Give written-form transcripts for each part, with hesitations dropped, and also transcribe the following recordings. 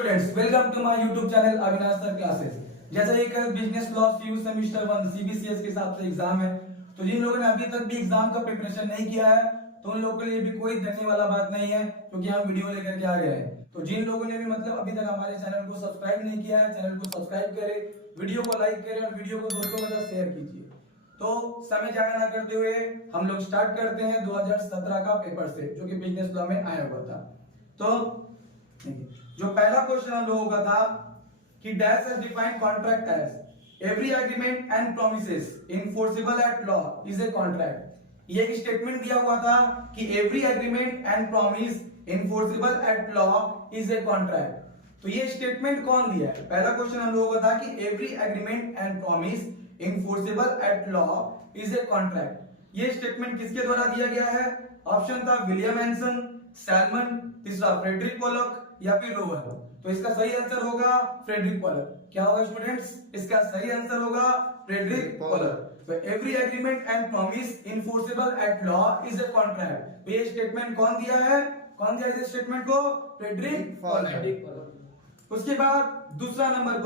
Students, welcome to my YouTube channel Avinash sir classes. जैसे ये कल business law CU semester 1 CBCS के हिसाब से एग्जाम है, तो जिन लोगों ने अभी तक भी एग्जाम का प्रिपरेशन नहीं किया है तो उन लोगों के लिए भी कोई डरने वाला बात नहीं है, क्योंकि हम वीडियो लेकर के आ गए हैं। तो जिन लोगों ने भी मतलब अभी तक हमारे चैनल को सब्सक्राइब नहीं किया है, चैनल को सब्सक्राइब करें, वीडियो को लाइक करें और वीडियो को दोस्तों के साथ शेयर कीजिए। तो समय जाया ना करते हुए हम लोग स्टार्ट करते हैं 2017 का पेपर से, जो कि बिजनेस लॉ में आया हुआ था। तो जो पहला क्वेश्चन हम लोगों का था कि dash has defined contract as every agreement and promises enforceable at law is a contract. ये एक स्टेटमेंट दिया हुआ था कि every agreement and promise enforceable at law is a contract. तो ये स्टेटमेंट कौन दिया है? पहला क्वेश्चन हम लोगों का था कि every agreement and promise enforceable at law is a contract. ये स्टेटमेंट किसके द्वारा दिया गया है? ऑप्शन था विलियम एंसन, सैलमन, तीसरा फ्रेडरिक पोलक या फिर रोवर। तो इसका सही आंसर होगा फ्रेडरिक पोलक। क्या होगा स्टूडेंट्स? इसका सही आंसर होगा फ्रेडरिक पोलक। तो every agreement and promise enforceable at law is a contract. तो ये स्टेटमेंट कौन दिया है? कौन दिया इस स्टेटमेंट को? Frederick Pollock. उसके बाद दूसरा नंबर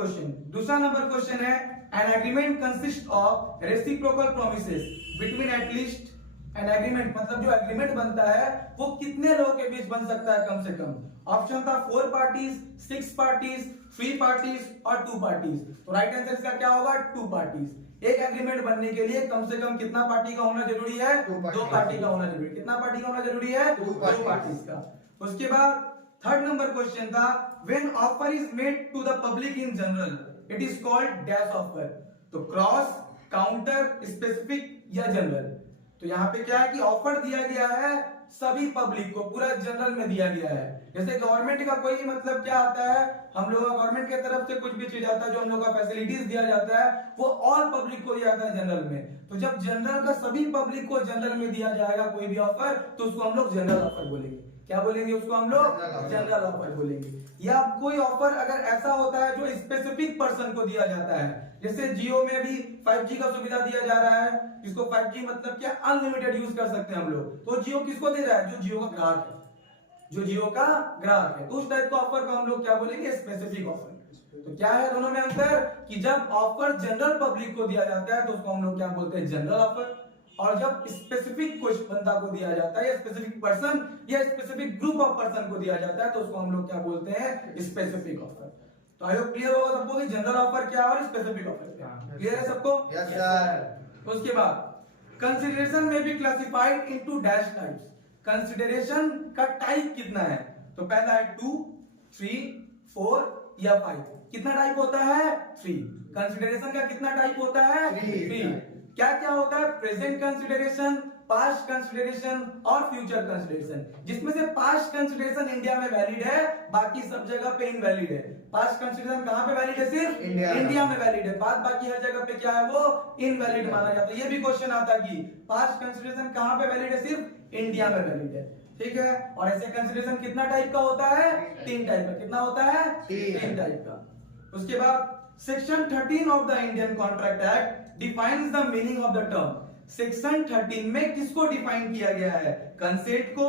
क्वेश्चन है an agreement consist of reciprocal promises between at least. An agreement मतलब जो एग्रीमेंट बनता है वो कितने लोगों के बीच बन सकता है कम से कम? ऑप्शन था 4 पार्टीज, 6 पार्टीज, 3 पार्टीज और 2 पार्टीज। तो राइट आंसर इसका क्या होगा? 2 पार्टीज। एक एग्रीमेंट बनने के लिए कम से कम कितना पार्टी का होना जरूरी है? 2 पार्टी का होना जरूरी है। कितना पार्टी का होना जरूरी है? 2 पार्टीज का। उसके बाद थर्ड नंबर क्वेश्चन था when offer is made to the public in general it is called dash offer. तो क्रॉस, काउंटर, स्पेसिफिक या जनरल। तो यहाँ पे क्या है कि ऑफर दिया गया है सभी पब्लिक को, पूरा जनरल में दिया गया है। जैसे गवर्नमेंट का कोई मतलब क्या आता है, हम लोग गवर्नमेंट की तरफ से कुछ भी चीज आता है जो हम लोग का फैसिलिटीज दिया जाता है वो ऑल पब्लिक को दिया जाता है जनरल में। तो जब जनरल का सभी पब्लिक को जनरल में दिया जाएगा कोई भी ऑफर तो उसको हम लोग जनरल ऑफर बोलेंगे। क्या बोलेंगे उसको? हम लोग जनरल ऑफर बोलेंगे। या कोई ऑफर अगर ऐसा होता है जो स्पेसिफिक पर्सन को दिया जाता है, जैसे जियो में भी 5G का सुविधा दिया जा रहा है, जिसको 5G मतलब क्या अनलिमिटेड यूज कर सकते हैं हम लोग। तो जियो किसको दे रहा है? जो जियो का ग्राहक है, जो जियो का ग्राहक है। तो उस टाइप का ऑफर को हम लोग क्या बोलेंगे? Specific offer. तो क्या है दोनों में अंतर कि जब ऑफर जनरल पब्लिक को दिया जाता है तो उसको हम लोग क्या बोलते हैं? General offer. और जब स्पेसिफिक कुछ बंदा को दिया जाता है या स्पेसिफिक पर्सन या स्पेसिफिक ग्रुप ऑफ पर्सन को दिया जाता है तो उसको हम लोग क्या बोलते हैं? Specific offer. तो आई होप क्लियर होगा सबको कि जनरल ऑफर क्या और स्पेसिफिक ऑफर क्या। क्लियर है सबको? Yes sir. उसके बाद कंसीडरेशन में भी classified into dash types. Consideration का टाइप कितना है? तो पहला है 2, 3, 4 या 5। कितना टाइप होता है? 3। कंसीडरेशन का कितना टाइप होता है? 3। क्या क्या होता है? प्रेजेंट कंसीडरेशन, पास्ट कंसीडरेशन और फ्यूचर कंसीडरेशन। जिसमें से पास्ट कंसीडरेशन इंडिया में वैलिड है, बाकी सब जगह पे इनवैलिड है। पास्ट कंसीडरेशन कहां पे वैलिड है? सिर्फ इंडिया में वैलिड है। बाद बाकी हर जगह पे क्या है? वो इनवैलिड माना जाता है। ये भी क्वेश्चन आता कि पास्ट कंसीडरेशन कहां पे वैलिड है? सिर्फ इंडिया में वैलिड है। ठीक है। और ऐसे कंसीडरेशन कितना टाइप का होता है? 3 टाइप का। कितना होता है? 3 टाइप का। उसके बाद section 13 of the Indian contract act defines the meaning of the term. Section 13 में किसको डिफाइन किया गया है? कंसेंट को,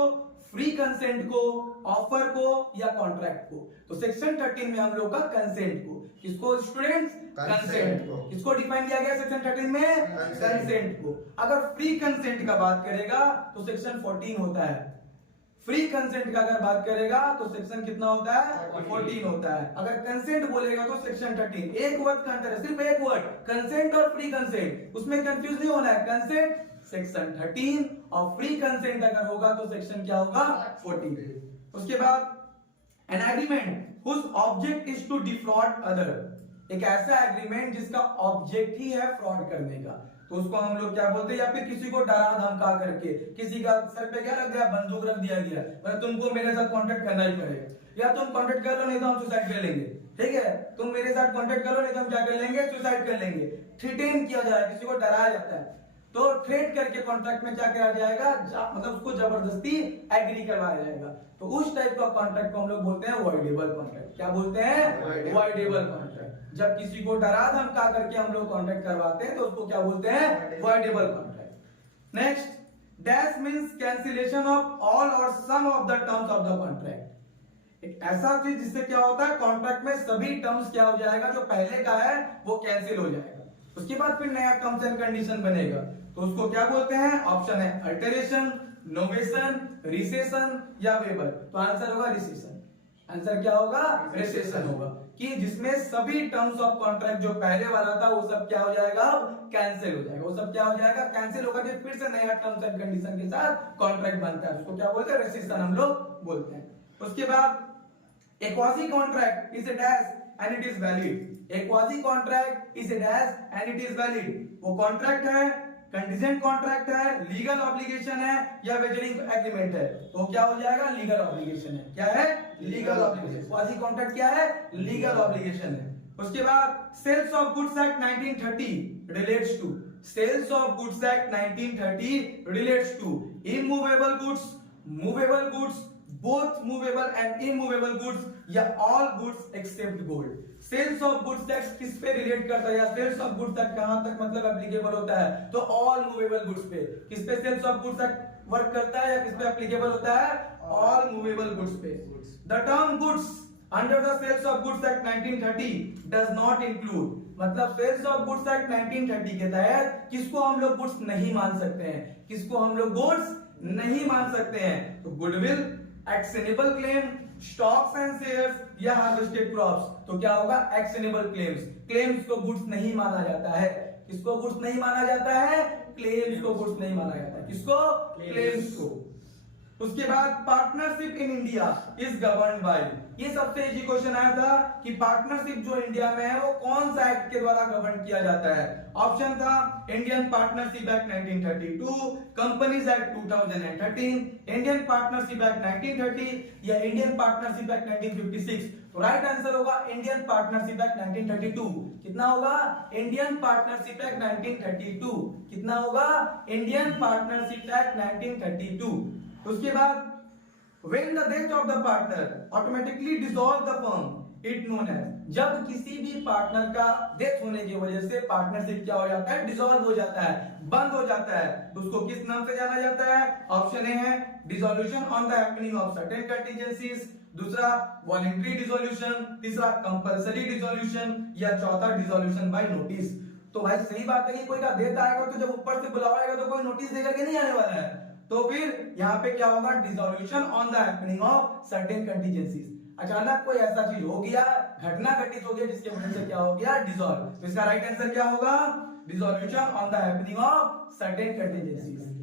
फ्री कंसेंट को, ऑफर को या कॉन्ट्रैक्ट को। तो सेक्शन 13 में हम लोग का कंसेंट को, किसको स्टूडेंट्स? कंसेंट को। किसको डिफाइन किया गया सेक्शन 13 में? कंसेंट को। अगर फ्री कंसेंट का बात करेगा तो सेक्शन 14 होता है। फ्री कंसेंट का अगर बात करेगा तो सेक्शन कितना होता है? 14 होता है। अगर कंसेंट बोलेगा तो सेक्शन 13। एक वर्ड का अंतर है, सिर्फ एक वर्ड, कंसेंट और फ्री कंसेंट। उसमें कंफ्यूज नहीं होना है। कंसेंट सेक्शन 13 और फ्री कंसेंट अगर होगा तो सेक्शन क्या होगा? 14। उसके बाद an agreement whose object is to defraud other. एक ऐसा एग्रीमेंट जिसका ऑब्जेक्ट ही है फ्रॉड करने का, तो उसको हम लोग क्या बोलते हैं? या फिर किसी को डरा धमका करके, किसी का सर पे क्या रख दिया? बंदूक रख दिया गया, मतलब तुमको मेरे साथ कांटेक्ट करना ही पड़ेगा, या तुम कांटेक्ट कर लो नहीं तो हम सुसाइड कर लेंगे। ठीक है, तुम मेरे साथ कांटेक्ट करो नहीं तो हम क्या कर लेंगे? सुसाइड कर लेंगे। थ्रेटन किया जाए, किसी को डराया जाता है तो थ्रेट करके कॉन्ट्रैक्ट में क्या किया जाएगा? मतलब उसको जबरदस्ती एग्री करवाया जाएगा। तो उस टाइप का कॉन्ट्रैक्ट को हम लोग बोलते हैं वॉइडेबल कॉन्ट्रैक्ट। क्या बोलते हैं? Voidable contract. जब किसी को डरा धमका करके हम लोग कॉन्ट्रैक्ट करवाते हैं तो उसको क्या बोलते हैं? Voidable contract. Next, dash means cancellation of all or some of the terms of the contract. एक ऐसा चीज जिससे क्या होता है कॉन्ट्रैक्ट में सभी टर्म्स क्या हो जाएगा, जो पहले का है वो कैंसिल हो जाएगा, उसके बाद फिर नया टर्म्स एंड कंडीशन बनेगा, तो उसको क्या बोलते हैं, ऑप्शन है अल्टरेशन, नोवेशन, रिसेशन या वेबर। तो आंसर होगा रिसेशन। आंसर क्या होगा, रिसेशन होगा, कि जिसमें सभी टर्म्स ऑफ कॉन्ट्रैक्ट जो पहले वाला था वो सब क्या हो जाएगा, अब कैंसिल हो जाएगा, वो सब क्या हो जाएगा, कैंसिल होगा, फिर से नया टर्म्स एंड कंडीशन के साथ कॉन्ट्रैक्ट बनता है, उसको क्या बोलते हैं, रिसेशन हम लोग बोलते हैं। उसके बाद a quasi contract is a dash and it is valid. A quasi contract is a dash and it is valid. वो कॉन्ट्रैक्ट है, कंटीजेंट कॉन्ट्रैक्ट है, लीगल ऑब्लिगेशन है या वेजरिंग एग्रीमेंट है, तो क्या हो जाएगा, लीगल ऑब्लिगेशन है। क्या है, लीगल ऑब्लिगेशन। क्वासी कॉन्ट्रैक्ट क्या है, लीगल ऑब्लिगेशन है। उसके बाद sales of goods act 1930 relates to, sales of goods act 1930 relates to immovable goods, movable goods, both movable and immovable goods या all goods except gold। Sales of goods tax किस पे relate करता है, या sales of goods tax कहां तक मतलब applicable होता है, तो ऑल मूवेबल गुड्स पे। किस पे sales of goods tax work करता है या किस पे एप्लीकेबल होता है, ऑल मूवेबल गुड्स पे। The term goods under the sales of goods act 1930 does not include, मतलब सेल्स ऑफ गुड्स एक्ट 1930 के तहत किसको हम लोग गुड्स नहीं मान सकते हैं, किसको हम लोग गुड्स नहीं मान सकते हैं, तो goodwill, actionable claim, stocks and shares या हार्वेस्टेड क्रॉप्स। तो क्या होगा, एक्शनेबल क्लेम्स, क्लेम्स को गुड्स नहीं माना जाता है। किसको गुड्स नहीं माना जाता है, क्लेम्स को गुड्स नहीं माना जाता है। किसको, क्लेम्स को। उसके बाद partnership in India is governed bye, ये सबसे इजी क्वेश्चन आया था कि पार्टनरशिप जो इंडिया में है वो कौन सा एक्ट के द्वारा गवर्न किया जाता है। ऑप्शन था Indian partnership act 1932, companies act 2013, Indian partnership act 1930 या इंडियन पार्टनरशिप एक्ट 1956। तो राइट आंसर होगा इंडियन पार्टनरशिप एक्ट 1932। कितना होगा, इंडियन पार्टनरशिप एक्ट 1932। कितना होगा, इंडियन पार्टनरशिप एक्ट 1932। उसके बाद when the death of the partner automatically dissolve the firm it known as, जब किसी भी पार्टनर का डेथ होने की वजह से पार्टनरशिप क्या हो जाता है, डिसॉल्व हो जाता है, बंद हो जाता है, तो उसको किस नाम से जाना जाता है। ऑप्शन ए है dissolution on the happening of certain contingencies, दूसरा वॉलंटरी डिसोल्यूशन, तीसरा कंपलसरी डिसोल्यूशन या चौथा डिसोल्यूशन बाय नोटिस। तो भाई सही बात है कि कोई का डेथ आएगा तो जब ऊपर से बुलावा आएगा तो कोई नोटिस देकर के नहीं आने वाला है, तो फिर यहाँ पे क्या होगा, dissolution on the happening of certain contingencies. अचानक कोई ऐसा चीज हो गया, घटना घटित हो गया जिसके वजह से क्या हो गया, डिसॉल्व। तो इसका राइट आंसर क्या होगा, dissolution on the happening of certain contingencies.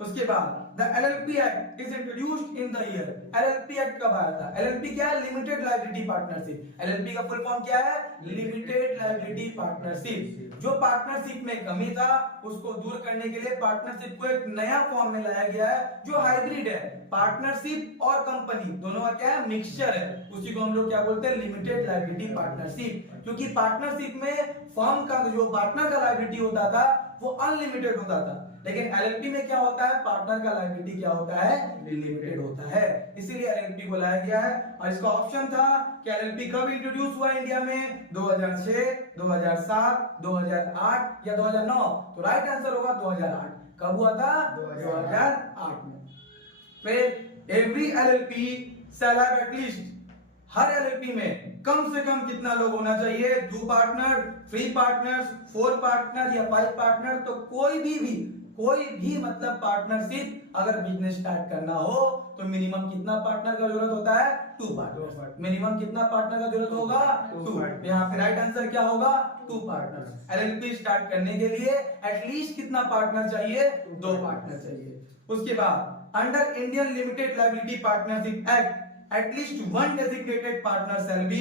उसके बाद the LLP act is introduced in the year, LLP act कब आया था, एलएलपी क्या है, लिमिटेड लायबिलिटी पार्टनरशिप। एलएलपी का फुल फॉर्म क्या है, लिमिटेड लायबिलिटी पार्टनरशिप। जो पार्टनरशिप में कमी था उसको दूर करने के लिए पार्टनरशिप को एक नया फॉर्म में लाया गया है जो हाइब्रिड है, पार्टनरशिप और कंपनी दोनों का क्या है, मिक्सचर है, उसी को हम लोग क्या बोलते हैं, लिमिटेड लायबिलिटी पार्टनरशिप। क्योंकि पार्टनरशिप में फर्म का जो पार्टनर का लायबिलिटी होता था वो अनलिमिटेड होता था, लेकिन एलएलपी में क्या होता है, पार्टनर का लायबिलिटी क्या होता है, लिमिटेड होता है, इसीलिए एलएलपी को लाया गया है। और इसका ऑप्शन था कि एलएलपी कब इंट्रोड्यूस हुआ इंडिया में, 2006, 2007, 2008 या 2009। तो राइट आंसर होगा 2008। कब हुआ था, 2008 में। फिर every LLP shall have at least, her LLP में कम से कम कितना लोग होना चाहिए, 2 पार्टनर, 3 पार्टनर्स, 4 पार्टनर या 5 पार्टनर। तो कोई भी मतलब पार्टनरशिप अगर बिजनेस स्टार्ट करना हो तो मिनिमम कितना पार्टनर का जरूरत होता है, 2 पार्टनर। मिनिमम कितना पार्टनर का जरूरत होगा, 2। यहाँ पे राइट आंसर क्या होगा, 2 पार्टनर। एलएलपी स्टार्ट करने के लिए एटलीस्ट कितना पार्टनर चाहिए, 2 पार्टनर चाहिए। उसके बाद under Indian limited liability partnership act at least one designated partner shall be,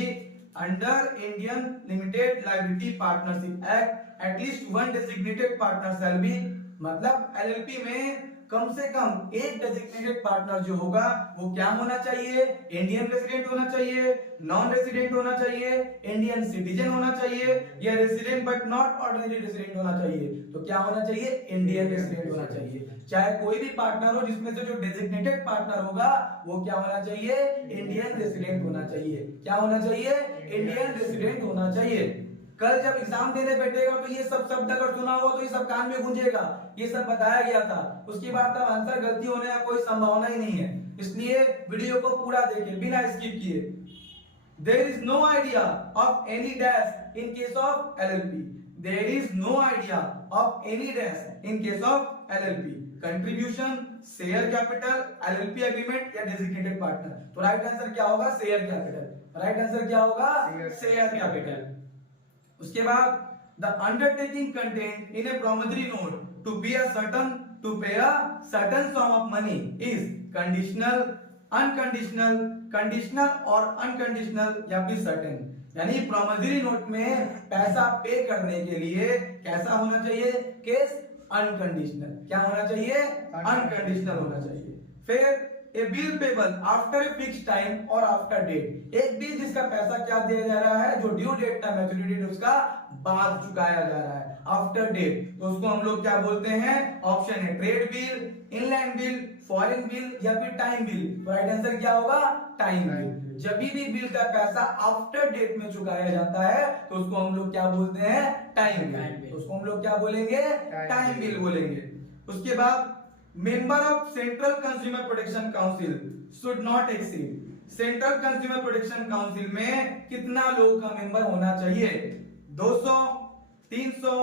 under Indian Limited Liability Partnership Act at least one designated partner shall be, मतलब LLP में कम से कम एक डेजिग्नेटेड पार्टनर जो होगा वो क्या होना चाहिए, इंडियन रेसिडेंट होना चाहिए, नॉन रेसिडेंट होना चाहिए, इंडियन सिटीजन होना चाहिए या resident but not ordinary resident होना चाहिए। तो क्या होना चाहिए, इंडियन रेसिडेंट होना चाहिए। चाहे कोई भी पार्टनर हो, जिसमें से जो डेजिग्नेटेड पार्टनर होगा वो क्या होना चाहिए, इंडियन रेसिडेंट होना चाहिए। क्या होना चाहिए, इंडियन रेसिडेंट होना चाहिए। कल जब एग्जाम देने बैठेगा तो ये सब शब्द अगर सुना हो तो ये सब कान में गूंजेगा, ये सब बताया गया था, उसके बाद तब आंसर गलती होने का कोई संभावना ही नहीं है। इसलिए वीडियो को पूरा देखें बिना स्किप किए। There is no idea of any dash in case of LLP. There is no idea of any dash in case of LLP. Contribution, share capital, LLP agreement या designated partner. तो right answer क्या होगा? Share capital. Right answer क्या होगा? Share capital. उसके बाद the undertaking contained in a promissory note to pay a certain sum of money is conditional, unconditional, conditional और unconditional या फिर सर्टेन। यानी प्रोमिसरी नोट में पैसा पे करने के लिए कैसा होना चाहिए? Case unconditional. क्या होना चाहिए? अनकंडीशनल होना चाहिए। फिर a bill payable after a fix time or after date. एक बिल जिसका पैसा क्या दिया जा रहा है, जो ड्यू डेट था, मैच्योरिटी डेट उसका बाद चुकाया जा रहा है, आफ्टर डेट, तो उसको हम लोग क्या बोलते हैं? ऑप्शन है trade bill, inland bill, foreign bill या फिर टाइम बिल। तो राइट आंसर क्या होगा? Time bill. जब भी बिल का पैसा आफ्टर डेट में चुकाया जाता है तो उसको हम लोग क्या बोलते हैं? Time bill. उसको हम लोग क्या बोलेंगे? टाइम बिल बोलेंगे। उसके बाद member of central consumer protection council should not exceed. Central consumer protection council में कितना लोगों का मेंबर होना चाहिए? 200, 300,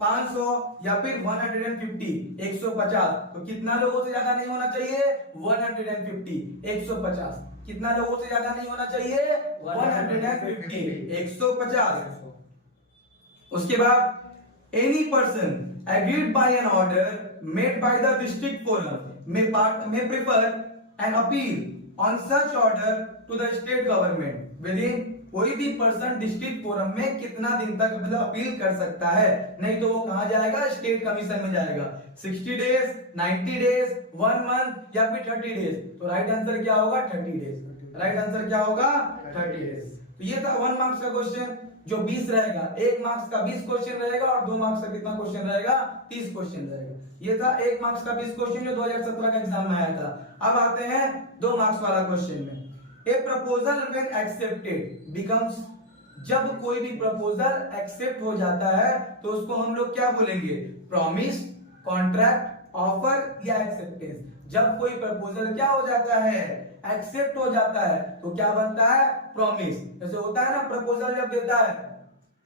500 या फिर 150, 150। तो कितना लोगों से ज्यादा नहीं होना चाहिए? 150, 150। कितना लोगों से ज्यादा नहीं होना चाहिए? 150, 150। उसके बाद any person agreed by an order made by the district forum may prefer an appeal on such order to the state government within। कोई भी पर्सन डिस्ट्रिक्ट फोरम में कितना दिन तक मतलब अपील कर सकता है? नहीं तो वो कहां जाएगा? स्टेट कमीशन में जाएगा। 60 डेज, 90 डेज, 1 मंथ या फिर 30 डेज। तो राइट आंसर क्या होगा? 30 डेज। राइट आंसर क्या होगा? 30 डेज। तो ये था 1 मार्क्स का क्वेश्चन जो 20 रहेगा। 1 मार्क्स का 20 क्वेश्चन रहेगा और 2 मार्क्स का कितना क्वेश्चन रहेगा? 30 क्वेश्चन रहेगा। ये था 1 मार्क्स का 20 क्वेश्चन जो 2017 का एग्जाम में आया था। अब आते हैं 2 मार्क्स वाला क्वेश्चन में। ए प्रपोजल व्हेन एक्सेप्टेड बिकम्स। जब कोई भी प्रपोजल एक्सेप्ट हो जाता है तो उसको हम लोग क्या बोलेंगे? प्रॉमिस, कॉन्ट्रैक्ट, ऑफर या एक्सेप्टेंस। जब कोई प्रपोजल क्या हो जाता है? एक्सेप्ट हो जाता है तो क्या बनता है? प्रॉमिस। जैसे होता है ना, प्रपोजल जब देता है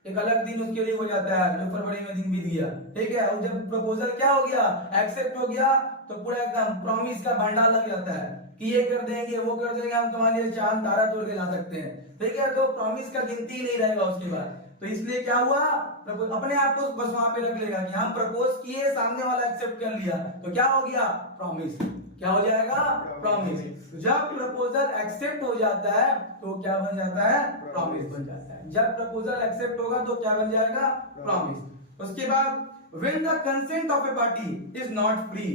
एक अलग दिन उसके लिए हो जाता है, जो फरवरी में दिन बीत गया, ठीक है। और जब प्रपोजल क्या हो गया? एक्सेप्ट हो गया तो पूरा एकदम प्रॉमिस का भंडार लग जाता है कि ये कर देंगे, वो कर देंगे, हम तुम्हारे लिए चांद तारा तोड़ के ला सकते हैं, ठीक है। तो प्रॉमिस का गिनती ही नहीं रहेगा उसके बाद। तो इसलिए क्या हुआ? अपने आप को बस वहां पे रख लेगा कि हम प्रपोज किए, सामने वाला एक्सेप्ट कर लिया, तो क्या हो गया? प्रॉमिस। क्या हो जाएगा? प्रॉमिस। जब प्रपोजल एक्सेप्ट हो जाता है तो क्या बन जाता है? प्रॉमिस बन जाता है। जब प्रपोजल एक्सेप्ट होगा तो क्या बन जाएगा? प्रॉमिस। उसके बाद when the consent of a party is not free।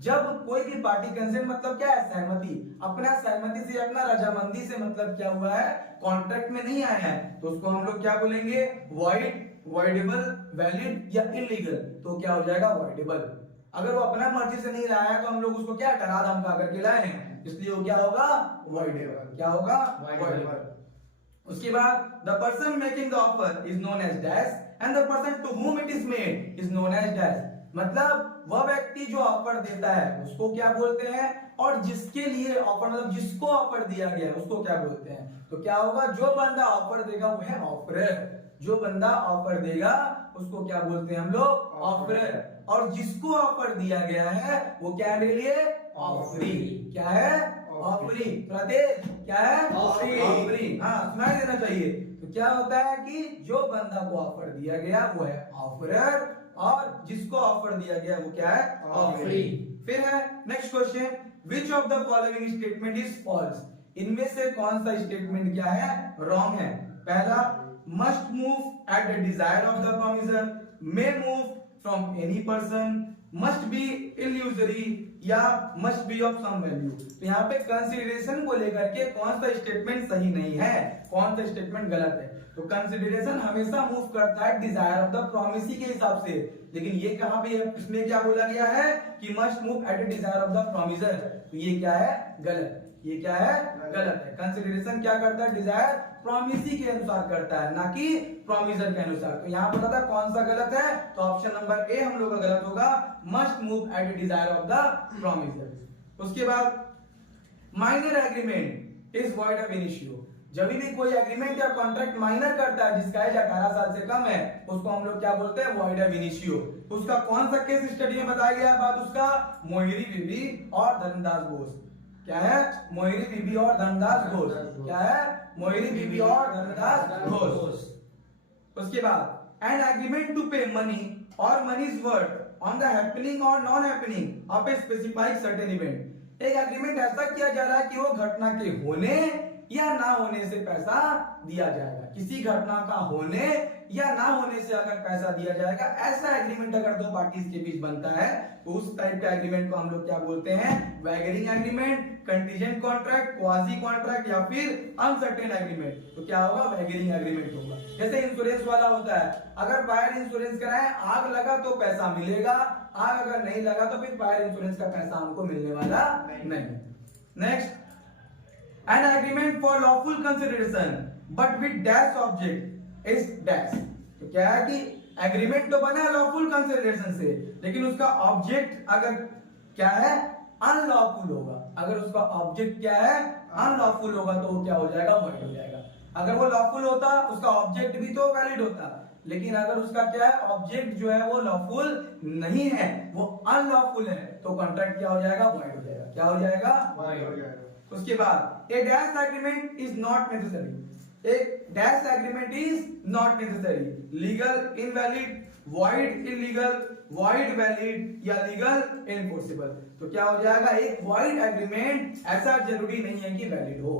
जब कोई भी पार्टी, कंसेंट मतलब क्या है? सहमति। अपना सहमति से, अपना रजामंदी से मतलब क्या हुआ है? कॉन्ट्रैक्ट में नहीं आया है तो उसको हम लोग क्या बोलेंगे? वॉइड, वॉइडेबल, वैलिड या इलीगल। तो क्या हो जाएगा? वॉइडेबल। अगर वो अपना मर्जी से नहीं लाया तो हम लोग उसको क्या डरा धमका करके लाए हैं, इसलिए वो क्या होगा? वॉइडेबल। क्या होगा? वॉइडेबल। उसके बाद the person making the offer is known as dash and the person to whom it is made is known as dash. मतलब वह व्यक्ति जो ऑफर देता है उसको क्या बोलते हैं, और जिसके लिए ऑफर मतलब जिसको ऑफर दिया गया है उसको क्या बोलते हैं। तो क्या होगा? जो बंदा ऑफर देगा वो है ऑफरर। जो बंदा ऑफर देगा उसको क्या बोलते हैं हम लोग? ऑफरर। और जिसको ऑफर दिया गया है वो क्या है मेरे लिए? ऑफरी। क्या है? ऑफरी। प्रत्येक क्या है? ऑफरी। हाँ, सुनाई देना चाहिए। तो क्या होता है कि जो बंदा को ऑफर दिया गया वो है ऑफरर और जिसको ऑफर दिया गया वो क्या है? ऑफरी। फिर है next question, which of the following statement is false. इनमें से कौन सा स्टेटमेंट क्या है? रॉन्ग है। पहला, must move at the desire of the promisor, may move from any person, must be illusory या must be of some value. तो यहाँ पे कंसिडरेशन को लेकर के कौन सा स्टेटमेंट सही नहीं है, कौन सा स्टेटमेंट गलत है। तो कंसिडरेशन हमेशा मूव करता है डिजायर ऑफ द प्रोमिसी के हिसाब से, लेकिन ये कहां पे है? इसमें क्या बोला गया है कि must move at the desire of the promisor. तो ये क्या है? गलत। ये क्या है? गलत है। कंसिडरेशन क्या करता है? डिजायर प्रोमिसी के अनुसार करता है, ना कि प्रोमिसर के अनुसार। तो यहाँ पर था कौन सा गलत है, तो ऑप्शन नंबर ए हम लोग का गलत होगा, must move at the desire of the promisor. उसके बाद minor agreement is void of initio. जब भी कोई एग्रीमेंट या कॉन्ट्रैक्ट माइनर करता है जिसका एज 18 साल से कम है, उसको हम लोग क्या बोलते हैं, वॉइड ऑफ इनिशियो। उसका कौन सा केस स्टडी में बताया गया है बात, उसका मोहिरी बीबी और धर्मदास बोस। क्या है, मोहिरी बीबी और धर्मदास घोष। क्या है, मोहिरी बीबी और धर्मदास घोष। उसके बाद एन एग्रीमेंट टू पे मनी और मनीज वर्थ ऑन द हैपनिंग और non happening of a specified certain event. एक एग्रीमेंट ऐसा किया जा रहा है कि वो घटना के होने या ना होने से पैसा दिया जाएगा। किसी घटना का होने या ना होने से अगर पैसा दिया जाएगा, ऐसा एग्रीमेंट अगर दो पार्टीज के बीच बनता है तो उस टाइप का एग्रीमेंट को हम लोग क्या बोलते हैं, wagering agreement, contingent contract, quasi contract या फिर अनसर्टेन एग्रीमेंट। तो क्या होगा, वैगरिंग एग्रीमेंट होगा। जैसे इंश्योरेंस वाला होता है, अगर फायर इंश्योरेंस कराए, आग लगा तो पैसा मिलेगा, आग अगर नहीं लगा तो फिर फायर इंश्योरेंस का पैसा हमको मिलने वाला नहीं। Next, an agreement for lawful consideration but with dash object is dash। तो क्या है कि एग्रीमेंट तो बना है लॉफुल कंसिडरेशन से, लेकिन उसका ऑब्जेक्ट अगर क्या है, अनलॉफुल होगा। अगर उसका ऑब्जेक्ट क्या है, अनलॉफुल होगा, तो वो क्या हो जाएगा, वॉइड हो जाएगा। अगर वो लॉफुल होता, उसका ऑब्जेक्ट भी तो वैलिड होता, लेकिन अगर उसका क्या है, ऑब्जेक्ट जो है वो लॉफुल नहीं है, वो अनलॉफुल है, तो कॉन्ट्रैक्ट क्या हो जाएगा, वॉइड हो जाएगा। क्या हो जाएगा, वॉइड हो जाएगा। उसके बाद a dash agreement is not necessary. एक dash agreement is not necessary, legal invalid, void illegal, void valid या लीगल इनफोर्सेबल। तो क्या हो जाएगा, एक वॉइड एग्रीमेंट ऐसा जरूरी नहीं है कि वैलिड हो,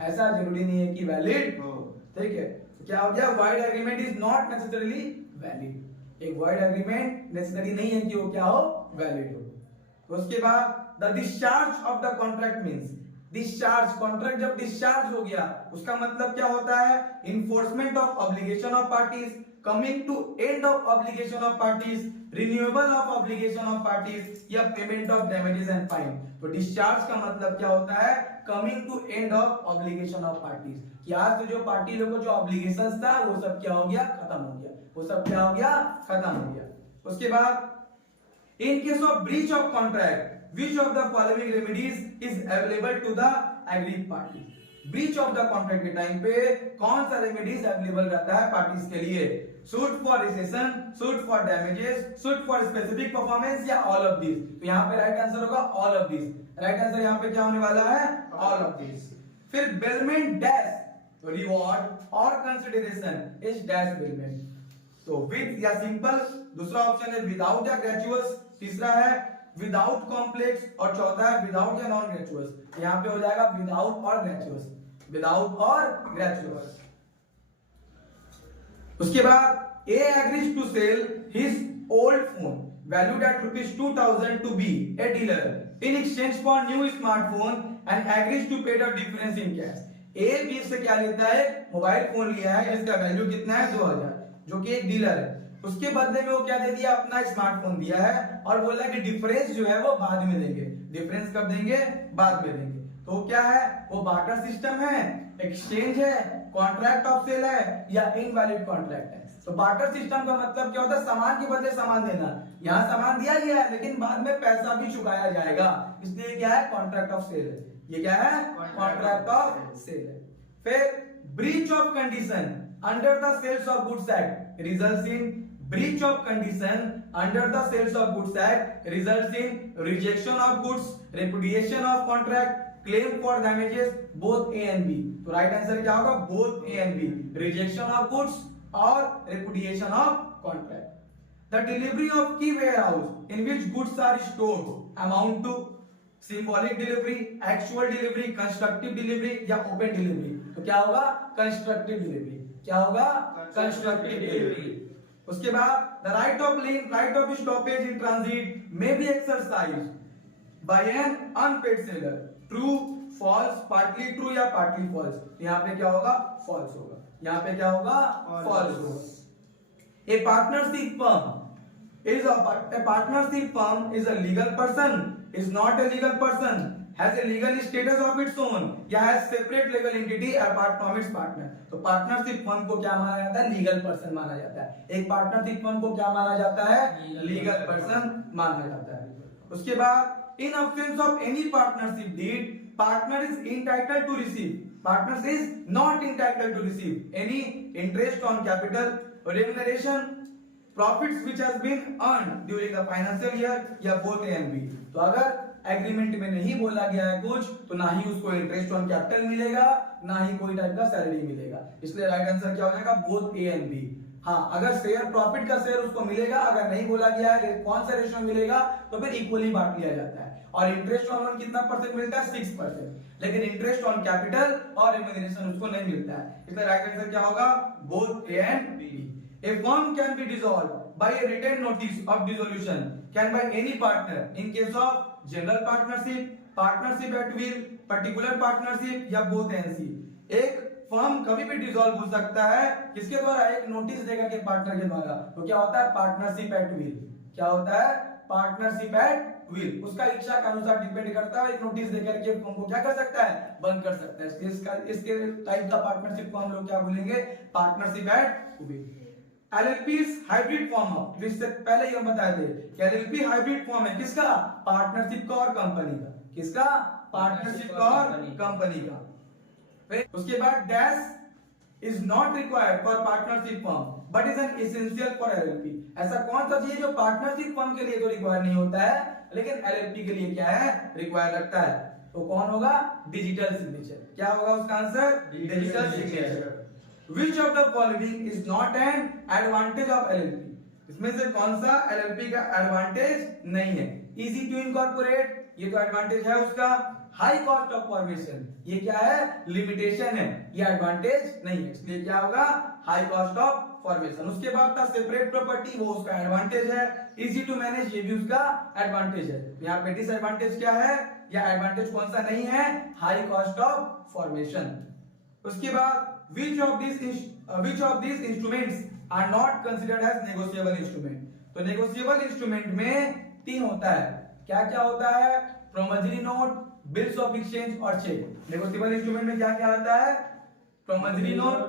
ऐसा जरूरी नहीं है कि वैलिड हो। ठीक है, तो क्या हो गया, void agreement is not necessarily valid. एक वॉइड एग्रीमेंट नेसेसरी नहीं है कि वो क्या हो, वैलिड हो। तो उसके बाद the discharge of the contract means, discharge, contract जब डिस्चार्ज हो गया उसका मतलब क्या होता है, enforcement of obligation of parties, coming to end of obligation of parties, renewable of obligation of parties या payment of damages and fine. तो डिस्चार्ज का मतलब क्या होता है, coming to end of obligation of parties, कि आज तो जो पार्टी लोगों को जो ऑब्लिगेशंस था वो सब क्या हो गया, खत्म हो गया, वो सब क्या हो गया, खत्म हो गया। उसके बाद in case of breach of contract which of the following remedies is available to the aggrieved party। Breach of the contract के टाइम पे कौन सा रेमेडीज अवेलेबल रहता है पार्टीज के लिए, suit for recession, suit for damages, suit for specific performance या all of this. तो यहाँ पे राइट आंसर होगा all of this. Right answer यहाँ पे क्या होने वाला है, ऑल ऑफ दिस। फिर बेलमेंट डैश, तो रिवॉर्ड और कंसिडरेशन इज डैश बेलमेंट। तो विद या सिंपल, दूसरा ऑप्शन है विदाउट या ग्रेचुअस, तीसरा है विदाउट कॉम्प्लेक्स और चौथा है विदाउट या नॉन ग्रेचुअस। यहाँ पे हो जाएगा विदाउट और ग्रेचुअस, विदाउट और ग्रेचुअस। उसके बाद A agrees to sell his old phone valued at ₹2000 to B a dealer in exchange for new smartphone and agrees to pay the difference in cash. A B से क्या लेता है, mobile phone लिया है, इसका value कितना है, 2000, जो कि एक डीलर है। उसके बदले में वो क्या दे दिया, अपना स्मार्टफोन दिया है और बोला कि डिफरेंस जो है वो बाद में देंगे। डिफरेंस कब देंगे, बाद में देंगे। तो क्या है, वो बार्टर सिस्टम है, एक्सचेंज है, कॉन्ट्रैक्ट ऑफ सेल है या इनवैलिड कॉन्ट्रैक्ट है। तो बार्टर सिस्टम का मतलब क्या होता है, सामान के बदले सामान देना। यहाँ सामान दिया गया है लेकिन बाद में पैसा भी चुकाया जाएगा, इसलिए क्या है, कॉन्ट्रैक्ट ऑफ सेल है। ये क्या है, कॉन्ट्रैक्ट ऑफ सेल है। फिर breach of condition under the sales of goods act results in, breach of condition under the sales of goods act results in rejection of goods, repudiation of contract, claim for damages, both A and B। तो right answer क्या होगा, both A and B, rejection of goods और repudiation of contract। The delivery of key warehouse in which goods are stored amount to symbolic delivery, actual delivery, constructive delivery या open delivery। तो क्या होगा, constructive delivery। क्या होगा, constructive delivery। उसके बाद the right of lien, right of stoppage in transit may be exercised by an unpaid seller। True, false, partly true या partly false। यहाँ पे क्या होगा, false होगा। यहाँ पे क्या होगा, false होगा। A partnership firm is a partnership firm is a legal person, is not a legal person has a legal status of its own या has separate legal entity apart from its partner। तो partnership firm को क्या माना जाता है? Legal person माना जाता है। एक पार्टनरशिप फर्म को क्या माना जाता है? लीगल पर्सन माना जाता है। उसके बाद इन absence of any partnership deed, partner is entitled to receive, partners is not entitled to receive any interest on capital, remuneration, profits which has been earned during the financial year या both A and B। तो अगर agreement में नहीं बोला गया है कुछ तो ना ही उसको इंटरेस्ट ऑन कैपिटल मिलेगा ना ही कोई टाइप का सैलरी मिलेगा, इसलिए राइट आंसर क्या हो जाएगा? Both A and B. हाँ, अगर शेयर प्रॉफिट का शेयर उसको मिलेगा, अगर नहीं बोला गया है कौन सा रेशियो मिलेगा तो फिर इक्वली बांट लिया जाता है। और इंटरेस्ट ऑन लोन कितना परसेंट मिलता है? 6%। लेकिन इंटरेस्ट ऑन कैपिटल और रेम्यूनरेशन उसको नहीं मिलता है, इसलिए राइट आंसर क्या होगा? Both A and B. A firm can be dissolved by a written notice of dissolution can by any partner in case of general partnership, partnership at will, particular partnership या both NC। एक firm कभी भी dissolve हो सकता है किसके द्वारा? एक नोटिस देगा कि पार्टनर के द्वारा। तो क्या होता है? Partnership at will. क्या होता है? Partnership at will. उसका इच्छा के अनुसार डिपेंड करता है, एक नोटिस देकर के फर्म को क्या कर सकता है? बंद कर सकता है। इसके टाइप का पार्टनरशिप को हम लोग क्या बोलेंगे? Partnership at will. LLPs hybrid form है, जिससे पहले ही हम बताए थे कि LLP हाइब्रिड फॉर्म है किसका? पार्टनरशिप का और कंपनी का। किसका? पार्टनरशिप का और कंपनी का। उसके बाद dash is not required for partnership firm but is an essential for LLP। ऐसा कौन सा चीज जो पार्टनरशिप फर्म के लिए तो रिक्वायर नहीं होता है लेकिन LLP के लिए क्या है? रिक्वायर लगता है। तो कौन होगा? Digital signature. क्या होगा उसका answer? Digital signature. Which of the following is not an advantage of LLP? इसमें से कौन सा LLP का एडवांटेज नहीं है? Easy to incorporate, ये तो एडवांटेज है उसका। हाई कॉस्ट ऑफ फॉर्मेशन, ये क्या है? लिमिटेशन है, ये एडवांटेज नहीं है, इसलिए क्या होगा? High cost of formation. उसके बाद का सेपरेट प्रॉपर्टी, वो उसका एडवांटेज है। इजी टू मैनेज, ये भी उसका एडवांटेज है। यहाँ पे डिसएडवांटेज क्या है या एडवांटेज कौन सा नहीं है? High cost of formation. उसके बाद which of these instruments are not considered as negotiable instrument? तो negotiable instrument में तीन होता है। क्या क्या होता है? promissory note, bills of exchange और check। negotiable instrument में क्या क्या आता है? promissory note,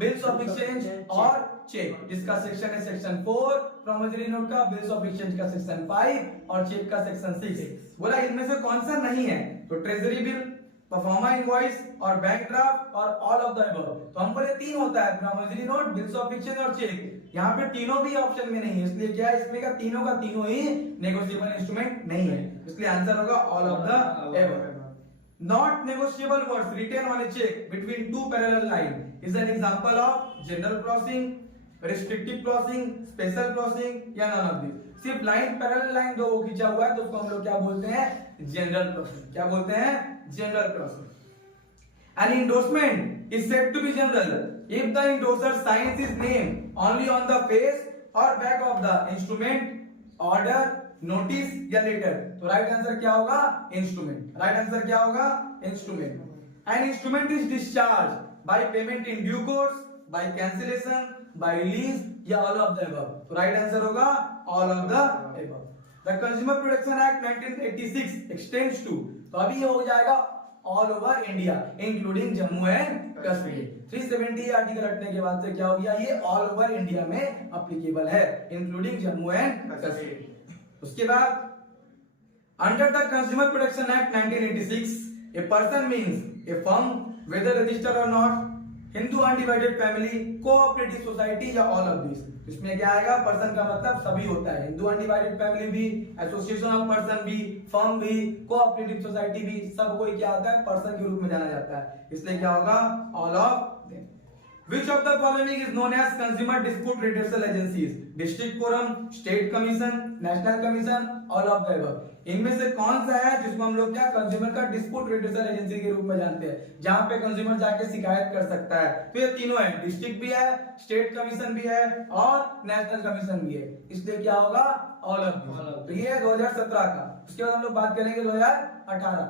bills of exchange और check, जिसका सेक्शन है सेक्शन 4, promissory note का, bills of exchange का सेक्शन 5 और check का सेक्शन 6। बोला इनमें से कौन सा नहीं है? तो ट्रेजरी बिल, परफॉर्मा इनवॉइस और बैंक ड्राफ्ट और ऑल ऑफ द अबव। तो हम बोले तीन होता है, promissory note, bills of exchange और चेक। यहाँ पे तीनों भी ऑप्शन में नहीं है, इसलिए क्या है? इसमें का तीनों ही नेगोशिएबल इंस्ट्रूमेंट नहीं है, इसलिए आंसर होगा all of the above. Not negotiable words written on a cheque between two parallel line is an example of general crossing, restrictive crossing, special crossing या नन ऑफ दिस। सिर्फ line parallel line दो खींचा हुआ है तो उसको हम लोग क्या बोलते हैं? General crossing. क्या बोलते हैं? General crossing. An endorsement is said to be general if the endorser signs his name only on the face or back of the instrument, order, notice या letter। तो राइट आंसर क्या होगा? Instrument. Right answer क्या होगा? Instrument. An instrument is discharged by payment in due course, by cancellation, by release या all of the above। तो right answer होगा all of the above। The Consumer Protection Act 1986 extends to, तो अभी ये हो जाएगा all over India including Jammu and Kashmir. 370 article हटने के बाद से क्या हो गया? ये ऑल ओवर इंडिया में एप्लीकेबल है इंक्लूडिंग जम्मू एंड कश्मीर। उसके बाद under the consumer protection act 1986 a person means a firm whether registered or not, Hindu undivided family, cooperative society या ऑल ऑफ दिस। इसमें क्या आएगा? पर्सन का मतलब सभी होता है, हिंदू अनडिवाइडेड फैमिली भी, एसोसिएशन ऑफ पर्सन भी, फर्म भी, कोऑपरेटिव सोसाइटी भी, सब कोई क्या होता है? पर्सन के रूप में जाना जाता है, इसलिए क्या होगा? All of them. Which of the following is known as consumer dispute redressal agencies? District forum, state commission, national commission, all of the above। इनमें से कौन सा है जिसको हम लोग क्या कंज्यूमर का डिस्प्यूट रिड्रेसल एजेंसी के रूप में जानते हैं, जहां पे कंज्यूमर जाके शिकायत कर सकता है? तो ये तीनों है, डिस्ट्रिक्ट भी है, स्टेट कमीशन भी है और नेशनल कमीशन भी है, इसलिए क्या होगा? All of this. तो ये है 2017 का। उसके बाद हम लोग बात करेंगे 2018।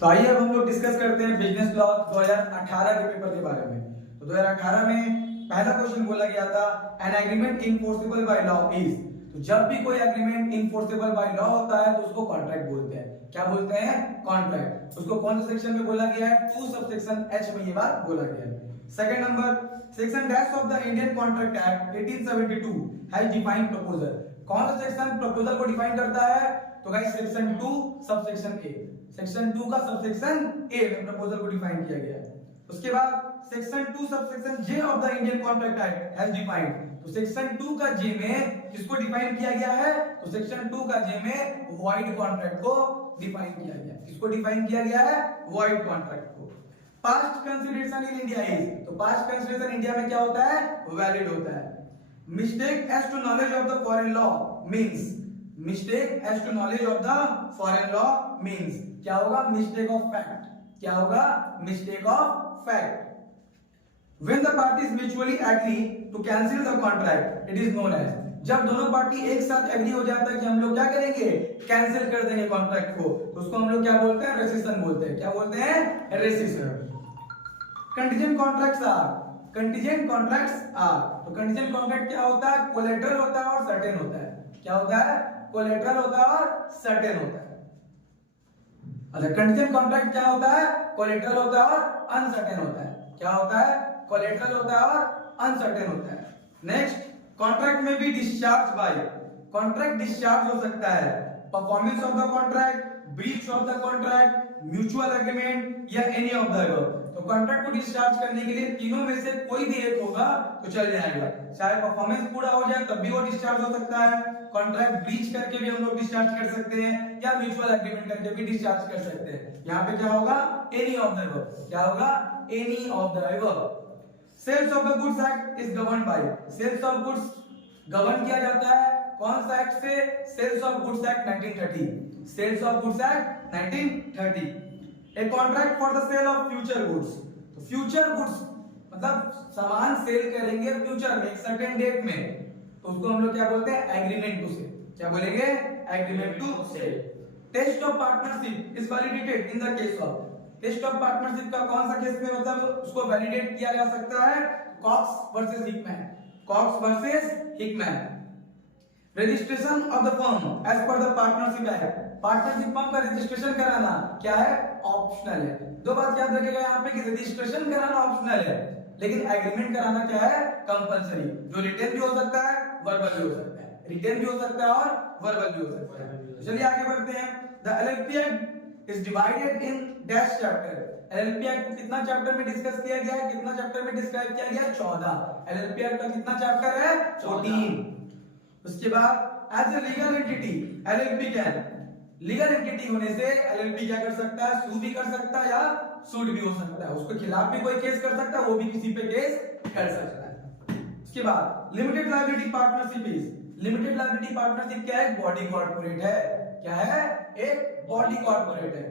तो आइए अब हम लोग डिस्कस करते हैं बिजनेस लॉ 2018 के पेपर के बारे में। तो 2018 में पहला क्वेश्चन बोला गया था, an agreement enforceable by law is. तो जब भी कोई एग्रीमेंट इनफोर्सेबल बाय लॉ होता है तो उसको कॉन्ट्रैक्ट बोलते हैं। क्या बोलते हैं? कॉन्ट्रैक्ट। उसको कौन सा सेक्शन में बोला गया है? 2 सबसेक्शन H में ये बात बोला गया है। Second number, section dash of the Indian contract act 1872 has defined proposal. कौन सा सेक्शन प्रपोजल को डिफाइन करता है? तो guys section 2 subsection A। Section 2 का सबसेक्शन A में प्रपोजल को डिफाइन किया गया है। उसके बाद section 2 subsection J of the Indian contract act has defined. तो सेक्शन 2 का J में किसको डिफाइन किया गया है? तो सेक्शन 2 का J में वॉइड कॉन्ट्रैक्ट को डिफाइन किया गया है। किसको डिफाइन किया गया है? वॉइड कॉन्ट्रैक्ट को। Past consideration in India is, तो पास्ट कंसीडरेशन इंडिया में क्या होता है? वैलिड होता है। Mistake as to knowledge of the foreign law means, mistake as to knowledge of the foreign law means क्या होगा? Mistake of fact. क्या होगा? Mistake of fact. When the parties mutually agree to cancel the contract, it is known as, जब दोनों party एक साथ agree हो जाता है कि हम लोग क्या करेंगे? कैंसिल कर देंगे कॉन्ट्रैक्ट को, तो उसको हम लोग क्या बोलते हैं? रेसिशन बोलते हैं। क्या बोलते हैं? Rescission. Contingent contracts are, contingent contracts are, तो कंटीजेंट कॉन्ट्रैक्ट क्या होता है? कोलेटरल होता है और सर्टेन होता है। क्या होता है? कोलेटरल होता है और सर्टेन होता है। अच्छा, कंटीजेंट कॉन्ट्रैक्ट क्या होता है? कोलेटरल होता है और अनसर्टेन होता है। क्या होता है? कोलेटरल होता है और अनसर्टेन होता है। नेक्स्ट, कॉन्ट्रैक्ट में भी डिस्चार्ज बाय, कॉन्ट्रैक्ट डिस्चार्ज हो सकता है performance of the contract, breach of the contract, mutual agreement या एनी ऑफ द अबव। तो कॉन्ट्रैक्ट को डिस्चार्ज करने के लिए तीनों में से कोई भी एक होगा तो चल जाएगा। चाहे परफॉर्मेंस पूरा हो जाए तब भी वो डिस्चार्ज हो सकता है, कॉन्ट्रैक्ट ब्रीच करके भी हम लोग डिस्चार्ज कर सकते हैं, या म्यूचुअल एग्रीमेंट करके भी डिस्चार्ज कर सकते हैं। यहाँ पे क्या होगा? Any of the above. क्या होगा? Any of the above. Sales of the goods act is governed by, sales of goods govern किया जाता है कौन सा एक्ट से? Sales of goods act 1930। Sales of goods act 1930। A contract for the sale of future goods, तो future goods मतलब सामान cell करेंगे फ्यूचर में एक सर्टेन डेट में, तो उसको हम लोग क्या बोलते हैं? Agreement to sell. क्या बोलेंगे? Agreement to sell. Test of partnership is validated in the case of, test of partnership का कौन सा केस में मतलब उसको वैलिडेट किया जा सकता है? Cox versus Hickman, Cox versus Hickman. Registration of the firm as per the partnership act, partnership firm का रजिस्ट्रेशन कराना क्या है? ऑप्शनल है। दो बात याद रखिएगा यहाँ पे कि रजिस्ट्रेशन कराना ऑप्शनल है, लेकिन एग्रीमेंट कराना क्या है? कंपलसरी। जो रिटन भी हो सकता है, वर्बल भी हो सकता है, रिटन भी हो सकता है और वर्बल भी हो सकता है। चलिए आगे बढ़ते हैं। The LLP act is divided in dash chapter, LLP act को कितना चैप्टर में डिस्कस किया गया है? कितना चैप्टर में डिस्क्राइब किया गया है? 14। एलएलपी एक्ट का कितना चैप्टर है? 14। उसके बाद as a legal entity LLP can, legal entity होने से एलएलपी क्या कर सकता है? सू भी कर सकता है या सूट भी हो सकता है, उसके खिलाफ भी कोई केस कर सकता है, वो भी किसी पे केस कर सकता है। उसके बाद limited liability partnership is, limited liability partnership क्या है? बॉडी कॉर्पोरेट है। क्या है? एक बॉडी कॉर्पोरेट है।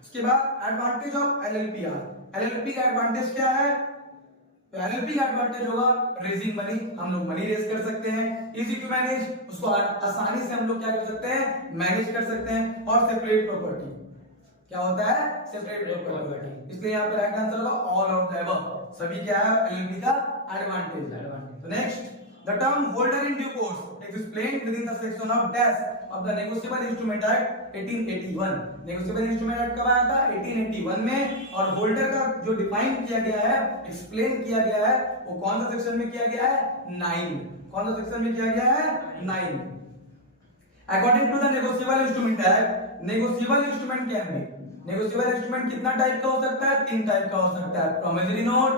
उसके बाद एडवांटेज ऑफ एलएलपीआर, एलएलपी का एडवांटेज क्या है? तो एलएलपी का एडवांटेज होगा रेजिंग मनी, हम लोग मनी रेज कर सकते हैं, इजी टू मैनेज, उसको आसानी से हम लोग क्या कर सकते हैं? मैनेज कर सकते हैं, और सेपरेट प्रॉपर्टी। क्या होता है? Separate property. इसलिए यहाँ पे राइट आंसर होगा ऑल ऑफ द अबव। सभी क्या है? एलएलपी का एडवांटेज। तो next, the term holder in due course explained with in the section of dash of the negotiable instrument act 1881। Negotiable instrument act कब आया था? 1881 में। और होल्डर का जो डिफाइन किया गया है, एक्सप्लेन किया गया है, वो कौन सा सेक्शन में किया गया है? 9। कौन सा सेक्शन में किया गया है? 9। According to the negotiable instrument act, negotiable instrument क्या है? नेगोशिएबल इंस्ट्रूमेंट कितना टाइप का हो सकता है? 3 टाइप का हो सकता है। Promissory note,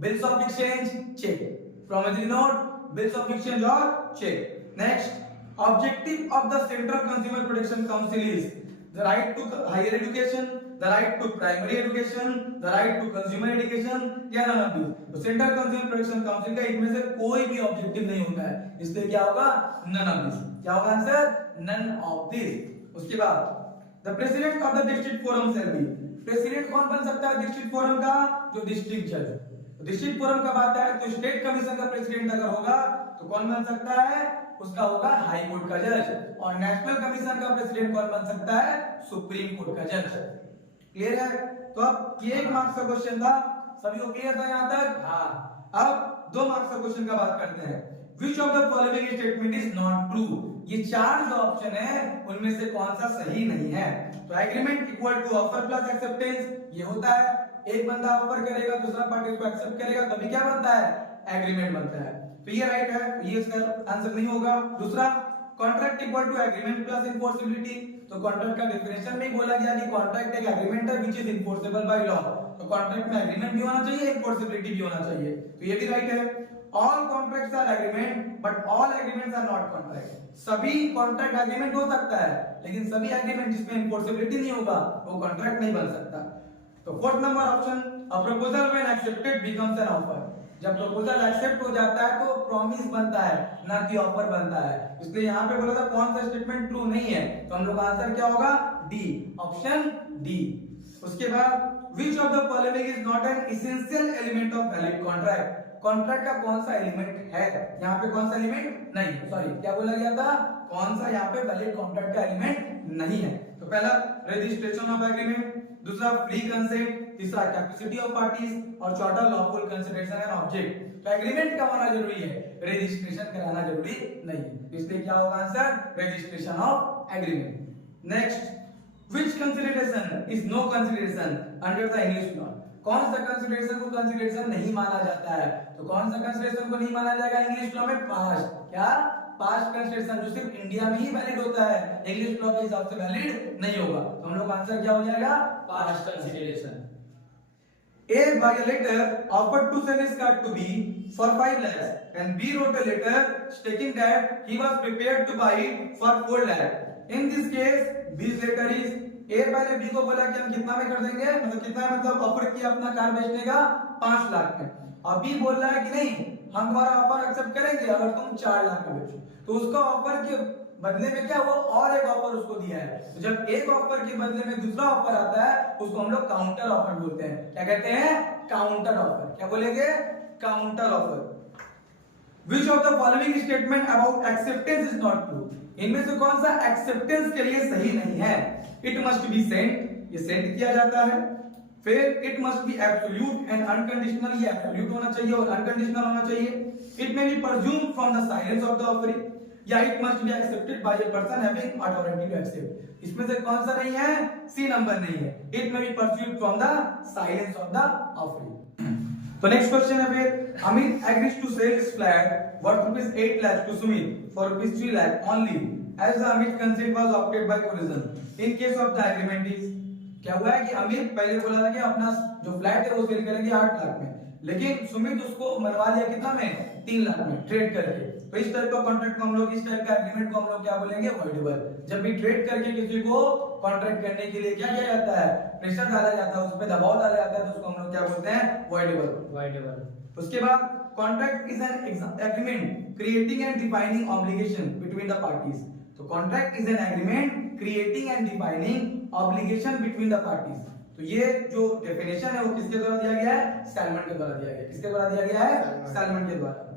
bills of exchange, cheque. Promissory note, bills of exchange और cheque. Next, objective of the Central Consumer Protection Council is the right to higher education, the right to primary education, the right to consumer education, या none of these। तो Central Consumer Protection Council का इनमें से कोई भी objective नहीं होता है, इसलिए क्या होगा? none of these। क्या होगा आंसर? none of these। उसके बाद the president of the district forum shall be, president कौन बन सकता है डिस्ट्रिक्ट फोरम का? जो डिस्ट्रिक्ट जज। डिस्ट्रिक्ट फोरम का बात है तो स्टेट कमीशन का प्रेसिडेंट अगर होगा तो कौन बन सकता है? उसका होगा हाई कोर्ट का जज। और नेशनल कमीशन का प्रेसिडेंट कौन बन सकता है? सुप्रीम कोर्ट का जज। क्लियर है? तो अब ये 1 मार्क्स का क्वेश्चन था, सभी को क्लियर था यहाँ तक? हाँ। अब 2 मार्क्स का क्वेश्चन का बात करते हैं। विच of the following statement is not true, ये चार जो ऑप्शन है उनमें से कौन सा सही नहीं है। तो agreement equal to offer plus acceptance, ये होता है एक बंदा ऑफर करेगा दूसरा पार्टी उसको एक्सेप्ट करेगा तभी क्या बनता है, एग्रीमेंट बनता है। तो ये राइट है, ये इसका आंसर नहीं होगा। दूसरा contract equal to agreement plus enforceability, तो कॉन्ट्रैक्ट का डेफिनेशन में बोला गया कि कॉन्ट्रैक्ट एक एग्रीमेंट है which is enforceable by law, तो कॉन्ट्रैक्ट में एग्रीमेंट भी होना चाहिए इनफोर्सिबिलिटी भी होना चाहिए, तो ये भी राइट है। All contracts are agreement but all agreements are not contract, सभी कॉन्ट्रैक्ट एग्रीमेंट हो सकता है लेकिन सभी एग्रीमेंट जिसमें इनफोर्सिबिलिटी नहीं होगा वो कॉन्ट्रैक्ट नहीं बन सकता। तो fourth number option, a proposal when accepted becomes an offer, जब प्रपोजल एक्सेप्ट हो जाता है तो प्रॉमिस बनता है ना कि ऑफर बनता है, इसलिए यहाँ पे बोला था कौन सा स्टेटमेंट ट्रू नहीं है, तो हम लोग का आंसर क्या होगा, डी, ऑप्शन डी। उसके बाद which of the following is not an essential element of valid contract, contract का कौन सा एलिमेंट है, यहाँ पे कौन सा एलिमेंट नहीं, सॉरी क्या बोला गया था, कौन सा यहाँ पे वैलिड कॉन्ट्रैक्ट का एलिमेंट नहीं है। तो पहला रजिस्ट्रेशन ऑफ एग्रीमेंट, दूसरा फ्री कंसेंट, तीसरा कैपेसिटी ऑफ पार्टीज और चौथा लॉफुल कंसिडरेशन एंड ऑब्जेक्ट। तो एग्रीमेंट का होना जरूरी है, रजिस्ट्रेशन कराना जरूरी नहीं है, इसलिए क्या होगा answer, registration of agreement. Next, which consideration is no consideration under the English law, कौन सा कंसीडरेशन को कंसीडरेशन नहीं माना जाता है, तो कौन सा कंसीडरेशन को नहीं माना जाएगा इंग्लिश लॉ में, पास्ट, क्या पास्ट कंसीडरेशन जो सिर्फ इंडिया में ही वैलिड होता है, इंग्लिश लॉ के हिसाब से वैलिड नहीं होगा, तो हम लोग का आंसर क्या हो जाएगा, past consideration. A by a letter offered to sell his car to B for 5 lakhs and B wrote a letter stating that he was prepared to buy it for 4 lakhs. In this case, B's letter is, A पहले B को बोला कि हम कितना में कर देंगे, मतलब कितना मतलब ऑफर किया अपना कार बेचने का 5 लाख में, और B बोल रहा है कि नहीं हम तुम्हारा ऑफर एक्सेप्ट करेंगे अगर तुम 4 लाख में बेचो, तो उसका ऑफर के बदले में क्या वो और एक ऑफर उसको दिया है, तो जब एक ऑफर के बदले में दूसरा ऑफर आता है उसको हम लोग काउंटर ऑफर बोलते हैं, क्या कहते हैं, काउंटर ऑफर, क्या बोलेंगे, counter offer. Which of the following statement about acceptance is not true, इनमें से कौन सा एक्सेप्टेंस के लिए सही नहीं है, इट मस्ट बी सेंट, ये सेंट किया जाता है, फिर it must be absolute and unconditional, ये एब्सोल्यूट होना चाहिए और अनकंडीशनल होना चाहिए, it may be presumed from the silence of the offering, या it must be accepted by a person having authority to accept, इसमें से कौन सा नहीं है, सी नंबर नहीं है, it may be pursued from the silence of the offering. तो नेक्स्ट क्वेश्चन है फिर, Amit agrees to sell his flat worth rupees 8 lakh to Sumit for rupees 3 lakh only as the Amit consent was opted by collision in case of the agreement is, क्या हुआ है कि अमित पहले बोला था कि अपना जो फ्लैट है वो सेल करेंगे 8 लाख में, लेकिन सुमित उसको मनवा लिया कितना में, 3 लाख में ट्रेड करके, तो इस टाइप का कॉन्ट्रैक्ट को हम लोग, इस टाइप का एग्रीमेंट को हम लोग क्या बोलेंगे, वॉइडेबल। जब भी ट्रेड करके किसी को कॉन्ट्रैक्ट करने के लिए क्या किया जाता है, प्रेशर डाला जाता है, उस पे दबाव डाला जाता है, तो उसको हम लोग क्या बोलते हैं, वॉइडेबल। उसके बाद contract is an agreement creating and defining obligation between the parties, तो contract is an agreement creating and defining obligation between the parties, तो ये जो डेफिनेशन है वो किसके द्वारा दिया गया है, स्टैलमैन के द्वारा दिया गया है, किसके द्वारा दिया गया है, स्टैलमैन के द्वारा।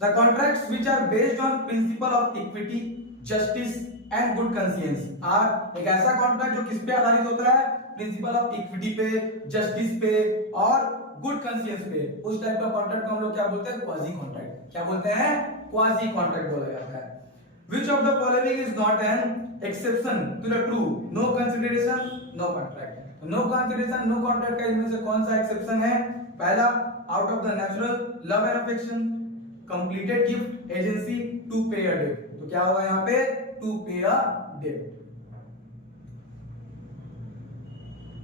The contracts which are based on principle of equity, justice and good conscience are एक ऐसा कॉन्ट्रैक्ट जो किस पे आधारित होता है, प्रिंसिपल ऑफ इक्विटी पे, जस्टिस पे और गुड कंसियंस पे, उस टाइप का कॉन्ट्रैक्ट को हम लोग क्या बोलते हैं, क्वाजी कॉन्ट्रैक्ट, क्या बोलते हैं, क्वाजी कॉन्ट्रैक्ट बोला जाता है। Which of the following is not an exception to the true, no consideration, no contract, no consideration, no contract का इनमें से कौन सा एक्सेप्शन है, पहला out of the natural love and affection, completed gift, agency, to pay a debt, तो क्या होगा यहाँ पे, to pay a debt।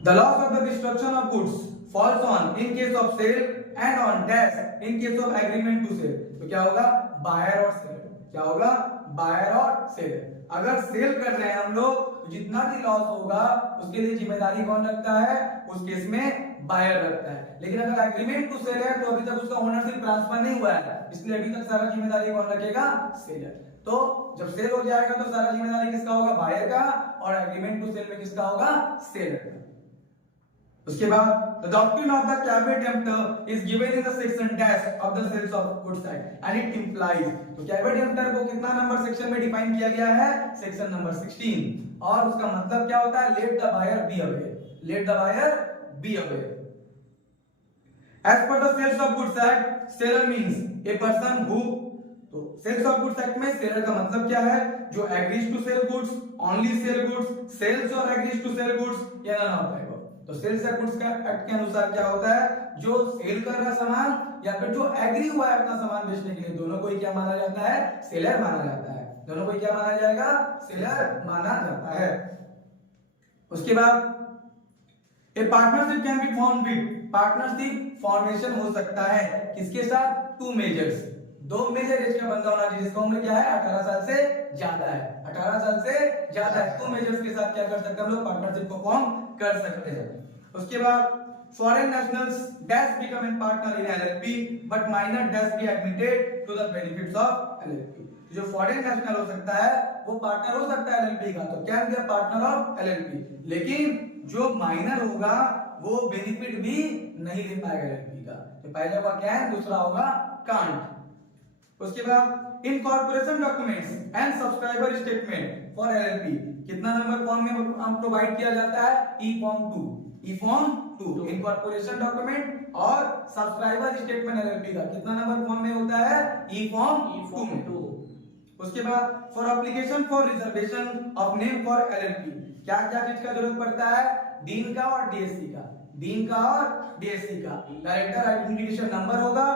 The loss of the destruction of goods falls on in case of sale and on dash in case of agreement to sell, तो क्या होगा, buyer और seller, क्या होगा, बायर और सेलर। अगर सेल कर रहे हैं हम लोग तो जितना भी लॉस होगा उसके लिए जिम्मेदारी कौन रखता है, उस केस में बायर रखता है, लेकिन अगर एग्रीमेंट टू सेल है तो अभी तक उसका ओनरशिप ट्रांसफर नहीं हुआ है, इसलिए अभी तक सारा जिम्मेदारी कौन रखेगा, सेलर। तो जब सेल हो जाएगा तो सारा जिम्मेदारी किसका होगा, बायर का, और एग्रीमेंट टू सेल में किसका होगा, सेलर का। उसके बाद the doctrine of the caveat emptor is given in the section dash of the sales of goods act and it implies, तो caveat emptor को कितना नंबर सेक्शन में डिफाइन किया गया है, सेक्शन नंबर 16, और उसका मतलब क्या होता है, let the buyer be aware, let the buyer be aware। As per the sales of goods act, seller means a person who तो सेल्स ऑफ गुड्स एक्ट में सेलर का मतलब क्या है? जो agrees to sell goods, only sell goods, sales और agrees to sell goods, या none of the. तो सेल्स ऑफ गुड्स का एक्ट के अनुसार क्या होता है? जो सेल कर रहा सामान या फिर जो एग्री हुआ है अपना सामान बेचने के लिए, दोनों को ही क्या माना जाता है? सेलर माना जाता है। दोनों को क्या माना जाएगा? सेलर माना जाता है। उसके बाद ए partnership can be form with, partnership formation हो सकता है किसके साथ? टू मेजर्स, दो मेजर एज का बंदा होना चाहिए जिसका उम्र क्या है? 18 साल से ज्यादा है। 18 साल से ज्यादा है। टू मेजर्स के साथ क्या कर सकते हैं हम लोग? पार्टनरशिप को फॉर्म कर सकते हैं। उसके बाद foreign nationals dash become a partner in LLP but minor dash be admitted to the benefits of LLP। जो फॉरेन नेशनल हो सकता है वो पार्टनर हो सकता है एलएलपी का, तो क्या दिया? Partner of LLP. लेकिन जो माइनर होगा वो बेनिफिट भी नहीं ले पाएगा एलएलपी का। तो पहले होगा क्या है? दूसरा होगा कांट। उसके बाद incorporation documents and subscriber statement for LLP कितना नंबर फॉर्म में प्रोवाइड किया जाता है? ई फॉर्म 2। ई फॉर्म 2 इनकॉर्पोरेशन डॉक्यूमेंट और सब्सक्राइबर स्टेटमेंट एलएलपी का कितना नंबर फॉर्म में होता है? ई फॉर्म 2। उसके बाद for application for reservation of name for LLP क्या क्या चीज का जरूरत पड़ता है? डीन का और डीएससी का। डीन का और डीएससी का डायरेक्टर आइडेंटिफिकेशन नंबर होगा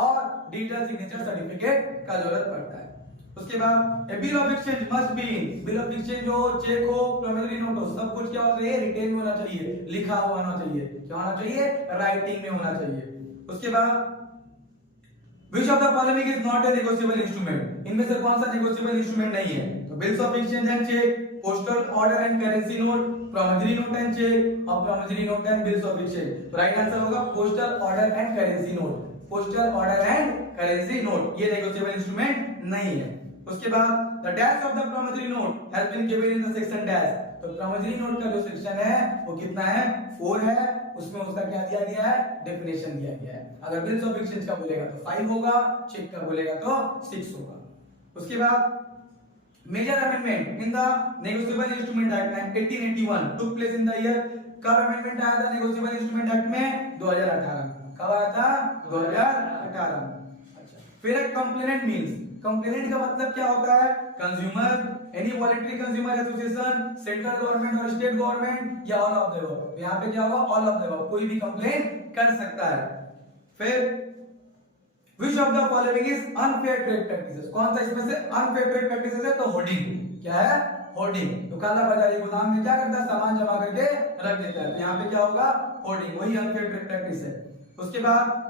और डिजिटल सिग्नेचर सर्टिफिकेट का जरूरत पड़ता है। उसके बाद bill of exchange must be, bill of exchange हो, चेक हो, प्रॉमिसरी नोट हो, सब कुछ क्या होना चाहिए? रिटेन में होना चाहिए, लिखा हुआ होना चाहिए। क्या होना चाहिए? राइटिंग में होना चाहिए। उसके बाद Which of the following is not a negotiable instrument? इनमें से कौन सा negotiable instrument नहीं है? तो bills of exchange and check, postal order and currency note, promissory note and check और promissory note and bills of exchange। तो right answer होगा postal order and currency note। postal order and currency note ये negotiable instrument नहीं है। उसके बाद the dash of the promissory note has been given in the section dash। तो promissory note का जो सेक्शन है वो कितना है? 4 है। उसमें उसका क्या दिया गया है? डेफिनेशन दिया गया है। अगर बिल्स ऑफ एक्सचेंज का बोलेगा तो 5 होगा, चेक का बोलेगा तो 6 होगा। उसके बाद major amendment in the negotiable instrument act 1881 took place in the year. कब अमेंडमेंट आया था नेगोशिएबल इंस्ट्रूमेंट एक्ट में? 2018 में। कब आया था? 2018 में। अच्छा, फिर एक कंप्लेनेंट मींस, कंप्लेनेंट का मतलब क्या होता है? Consumer, any voluntary consumer association, central government और स्टेट गवर्नमेंट या ऑल ऑफ द अबव। यहां पे क्या होगा? ऑल ऑफ द अबव, कोई भी कंप्लेन कर सकता है। फिर which of the following is unfair trade practices? कौन सा इसमें से unfair trade practices है? तो होर्डिंग। क्या है? होर्डिंग। तो काला बाजारी गोदाम में क्या करता है? सामान जमा करके रख देता है। यहाँ पे क्या होगा? होर्डिंग, वही अनफेयर ट्रेड प्रैक्टिस है। उसके बाद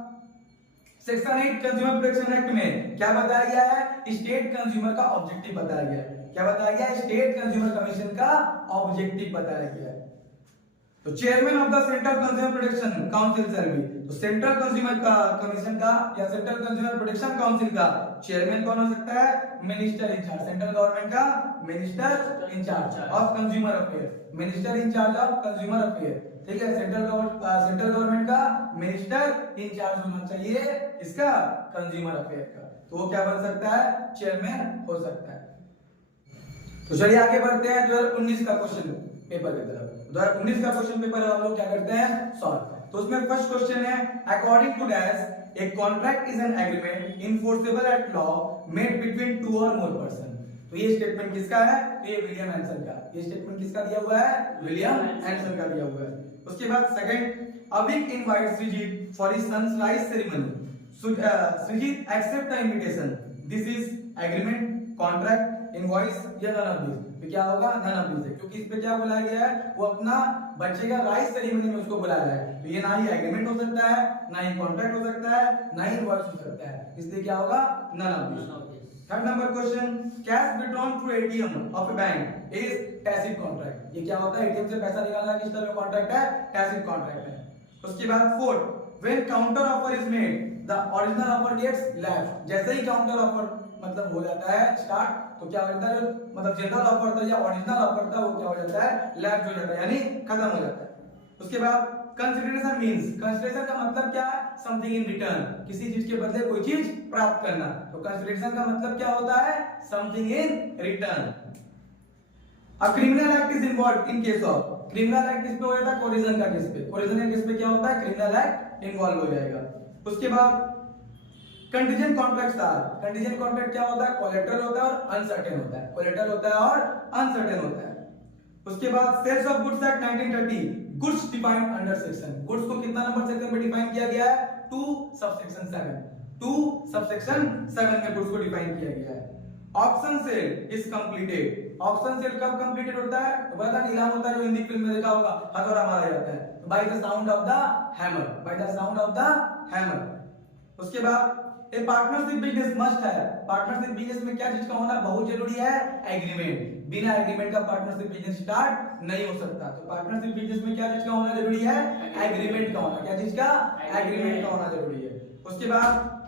सेक्शन 8 कंज्यूमर प्रोटेक्शन एक्ट में क्या बताया गया है? स्टेट कंज्यूमर का ऑब्जेक्टिव बताया गया है। क्या बताया गया है? स्टेट कंज्यूमर कमीशन का ऑब्जेक्टिव बताया गया है। तो chairman of the central consumer protection council सर्वी, तो सेंट्रल कंज्यूमर का कमीशन का या सेंट्रल कंज्यूमर प्रोटेक्शन काउंसिल का चेयरमैन कौन हो सकता है? मिनिस्टर इंचार्ज, सेंट्रल गवर्नमेंट का minister in charge of consumer affair, minister in charge of consumer affair. ठीक है, सेंट्रल गवर्नमेंट का मिनिस्टर इंचार्ज होना चाहिए इसका कंज्यूमर अफेयर का। तो वो क्या बन सकता है? चेयरमैन हो सकता है। तो चलिए आगे बढ़ते हैं 2019 का क्वेश्चन पेपर की तरफ। 2019 का क्वेश्चन पेपर हम लोग क्या करते हैं? सॉल्व। तो उसमें फर्स्ट क्वेश्चन है according to dash a contract is an agreement enforceable at law made between 2 और मोर पर्सन। तो ये स्टेटमेंट किसका है? तो ये विलियम एंसन का। ये स्टेटमेंट किसका दिया हुआ है? विलियम एंसन का दिया हुआ है। उसके बाद second, Avik invites Sreejit for his sons rice ceremony. Sreejit accept the invitation. This is agreement, contract, invoice या नन ऑफ दिस। तो क्या होगा? नन ऑफ दिस है, क्योंकि इस पे क्या बुलाया गया है? वो अपना बच्चे का राइस सेरेमनी में उसको बुलाया है। तो ये ना ही एग्रीमेंट हो सकता है, ना ही कॉन्ट्रैक्ट हो सकता है, ना ही इनवॉइस हो सकता है। इसलिए क्या होगा? None of this. Third number question, cash withdrawn through ATM of a bank is tacit contract. ये क्या होता है? एटीएम से पैसा निकालना किस तरह का कॉन्ट्रैक्ट है? टैसिट कॉन्ट्रैक्ट है। उसके बाद fourth, when counter offer is made the original offer gets lapsed. जैसे ही काउंटर ऑफर मतलब हो जाता है स्टार्ट, तो क्या होता है? मतलब जनरल ऑफर था या ओरिजिनल ऑफर था वो क्या हो जाता है? लैप्स्ड हो जाता है, यानी खत्म हो जाता है। उसके बाद कंसिडरेशन मींस, कंसिडरेशन का मतलब क्या है? समथिंग इन रिटर्न, किसी चीज के बदले कोई चीज प्राप्त करना। तो कंसिडरेशन का मतलब क्या होता है? Something in return. A criminal act is involved in case of, criminal act किस पे हो जाता है? कोरिजन का केस पे। कोरिजन के केस पे क्या होता है? क्रिमिनल एक्ट इन्वॉल्व हो जाएगा। उसके बाद contingent contracts are, contingent contract क्या होता है? कोलेटरल होता है और अनसर्टेन होता है, कोलेटरल होता है और अनसर्टेन होता है। उसके बाद sales of goods act 1930, goods defined under section, goods को कितना नंबर सेक्शन में डिफाइन किया गया है? 2 सबसेक्शन 7, 2 सबसेक्शन 7 में गुड्स को डिफाइन किया गया है। Auction sale is completed, auction sale कब कंप्लीटेड होता है? तो पता नीलाम होता है जो हिंदी फिल्म में देखा होगा, हथौड़ा मारा जाता है, by the sound of the hammer, by the sound of the hammer. उसके बाद ए पार्टनरशिप बिजनेस मस्ट है, पार्टनरशिप बिजनेस में क्या चीज का होना बहुत जरूरी है? एग्रीमेंट, बिना एग्रीमेंट का पार्टनरशिप बिजनेस स्टार्ट नहीं हो सकता। तो पार्टनरशिप बिजनेस में क्या चीज का होना जरूरी है? एग्रीमेंट का होना, क्या चीज का? एग्रीमेंट का होना जरूरी है। उसके बाद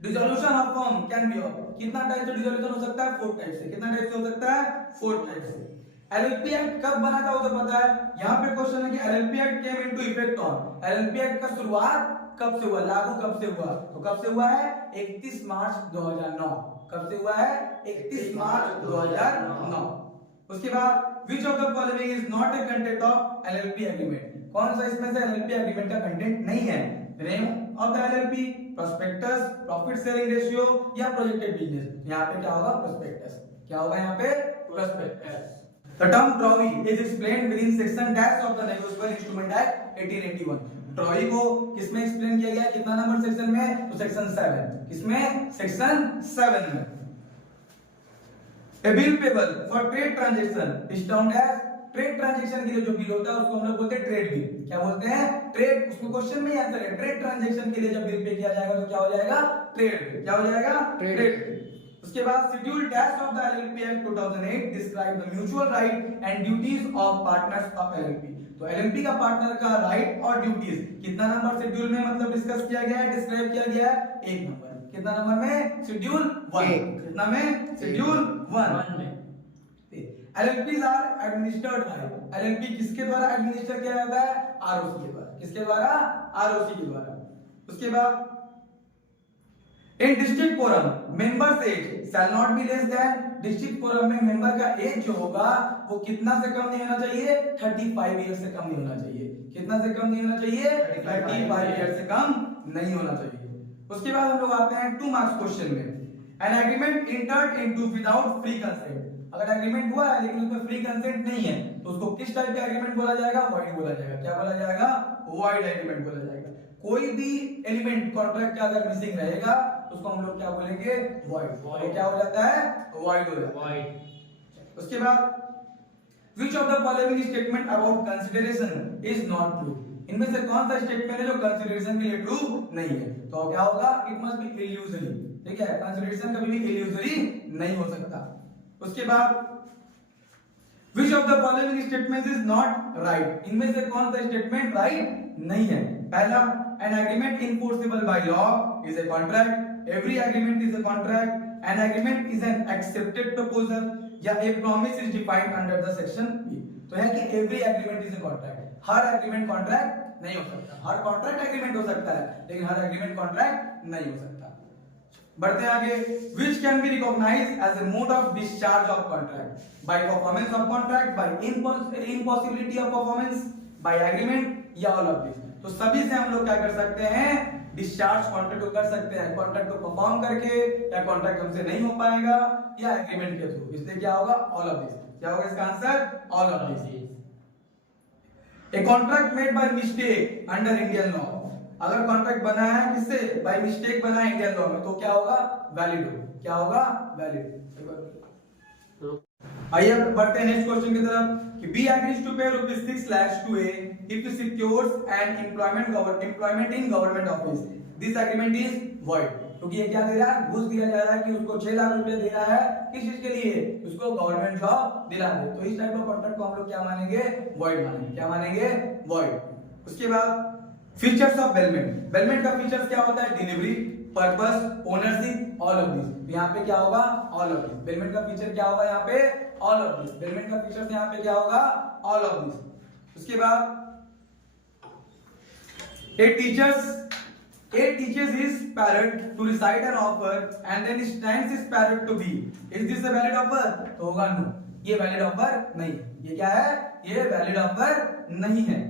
dissolution of firm can be of, कितना टाइप से डिसोल्यूशन हो सकता है? 4 टाइप से, कितना टाइप से हो सकता है? 4 टाइप से। एलएलपी एक्ट कब बना था वो तो पता है, यहाँ पे क्वेश्चन है कि LLP act came into effect on, LLP act का शुरुआत कब से हुआ, लागू कब से हुआ? तो कब से हुआ है? 31 मार्च 2009, कब से हुआ है? 31 मार्च 2009। उसके बाद विच of the following is not a content of LLP agreement, कौन सा इसमें से एलएलपी एग्रीमेंट का कंटेंट नहीं है? Name of the LLP, prospectus, profit sharing ratio या प्रोजेक्टेड बिजनेस। यहाँ पे क्या होगा? प्रोस्पेक्टस, क्या होगा यहाँ पे? Prospectus. The term TROI is explained within section dash of the Negotiable Instrument Act 1881. Troy को किसमें एक्सप्लेन किया गया? कितना नंबर सेक्शन में? तो सेक्शन 7, किसमें? सेक्शन 7 में। A bill payable for trade transaction is termed as, trade transaction के लिए जो बिल होता है उसको हम लोग बोलते हैं ट्रेड बिल। क्या बोलते हैं? ट्रेड, उसमें क्वेश्चन में ही आंसर है, ट्रेड ट्रांजैक्शन के लिए जब बिल पे किया जाएगा तो क्या हो जाएगा? Trade bill. क्या हो जाएगा? Trade bill. उसके बाद schedule dash of the LLP act 2008 describe the mutual right and duties of partners of LLP. तो एलएलपी का पार्टनर का राइट और ड्यूटीज कितना नंबर शेड्यूल में मतलब डिस्कस किया गया है, डिस्क्राइब किया गया है? 1 नंबर। कितना नंबर में? शेड्यूल 1। कितना में? शेड्यूल 1 में। LLPs are administered by, LLP किसके द्वारा एडमिनिस्टर किया जाता है? आरओसी के द्वारा। किसके द्वारा? आरओसी के द्वारा। उसके बाद in district forum members age shall not be less than, district forum में मेंबर का एज जो होगा वो कितना से कम नहीं होना चाहिए? 35 ईयर से कम नहीं होना चाहिए। कितना से कम नहीं होना चाहिए? 35 ईयर से कम नहीं होना चाहिए। उसके बाद हम लोग आते हैं 2 मार्क्स क्वेश्चन में। An agreement entered into without free consent, अगर एग्रीमेंट हुआ है लेकिन उसमें फ्री कंसेंट नहीं है तो उसको किस टाइप का एग्रीमेंट बोला जाएगा? वॉइड बोला जाएगा। क्या बोला जाएगा? वॉइड एग्रीमेंट बोला जाएगा। कोई भी एलिमेंट कॉन्ट्रैक्ट का अगर मिसिंग रहेगा उसको हम लोग क्या बोलेंगे? वॉइड। वो क्या हो जाता है? वॉइड हो जाता है। उसके बाद which of the following statement about consideration is not true, इनमें से कौन सा स्टेटमेंट है जो कंसीडरेशन के लिए ट्रू नहीं है? तो क्या होगा? It must be illusory. ठीक है, कंसीडरेशन कभी भी इल्यूजरी नहीं हो सकता। उसके बाद which of the following statements is not right, इनमें से कौन सा स्टेटमेंट राइट नहीं है? पहला, an agreement enforceable by law is a contract, every agreement is a contract, an agreement is an accepted proposal, या a promise is defined under the section B। तो है कि every agreement is a contract, her agreement contract नहीं हो सकता। हर contract agreement हो सकता है लेकिन हर एग्रीमेंट कॉन्ट्रैक्ट नहीं हो सकता। बढ़ते हैं आगे, which can be recognized as a mode of discharge of contract, by performance of contract, by impossibility of performance, by agreement या all of this। तो सभी से हम लोग क्या कर सकते हैं? डिस्चार्ज कॉन्ट्रैक्ट को कर सकते हैं, कॉन्ट्रैक्ट को परफॉर्म करके, या कॉन्ट्रैक्ट हमसे नहीं हो पाएगा या एग्रीमेंट के थ्रू। इसलिए क्या होगा? All of this. क्या होगा इसका answer? All of this. A contract made by mistake under Indian law, अगर कॉन्ट्रैक्ट बना है किससे? बाय मिस्टेक बना है इंडियन लॉ में, तो क्या होगा? वैलिड हो। क्या होगा? वैलिड। आइए बढ़ते हैं नेक्स्ट क्वेश्चन की तरफ कि बी एग्रीज टू पे ₹6 lakhs to A if he secures an employment in government office, this agreement is void। क्योंकि ये क्या दे रहा है? घूस दिया जा रहा है कि उसको 6 लाख रुपए दे रहा है, किस चीज के लिए? उसको गवर्नमेंट जॉब दिला दे। तो इस टाइप का कॉन्ट्रैक्ट को हम लोग क्या मानेंगे? वॉइड मानेंगे। क्या मानेंगे? वॉइड। उसके बाद फीचर्स ऑफ बेलमेंट, बेलमेंट का फीचर्स क्या होता है? Delivery, purpose, ownership, all of this. यहाँ पे क्या होगा? All of this. बेलमेंट का फीचर क्या होगा यहाँ पे? All of this. बेलमेंट का फीचर्स यहाँ पे क्या होगा? All of this. उसके बाद a teaches his parrot to recite an offer and then stands his parrot to be, is this a valid offer? तो होगा नो, ये वैलिड ऑफर नहीं है। ये क्या है? ये वैलिड ऑफर नहीं है।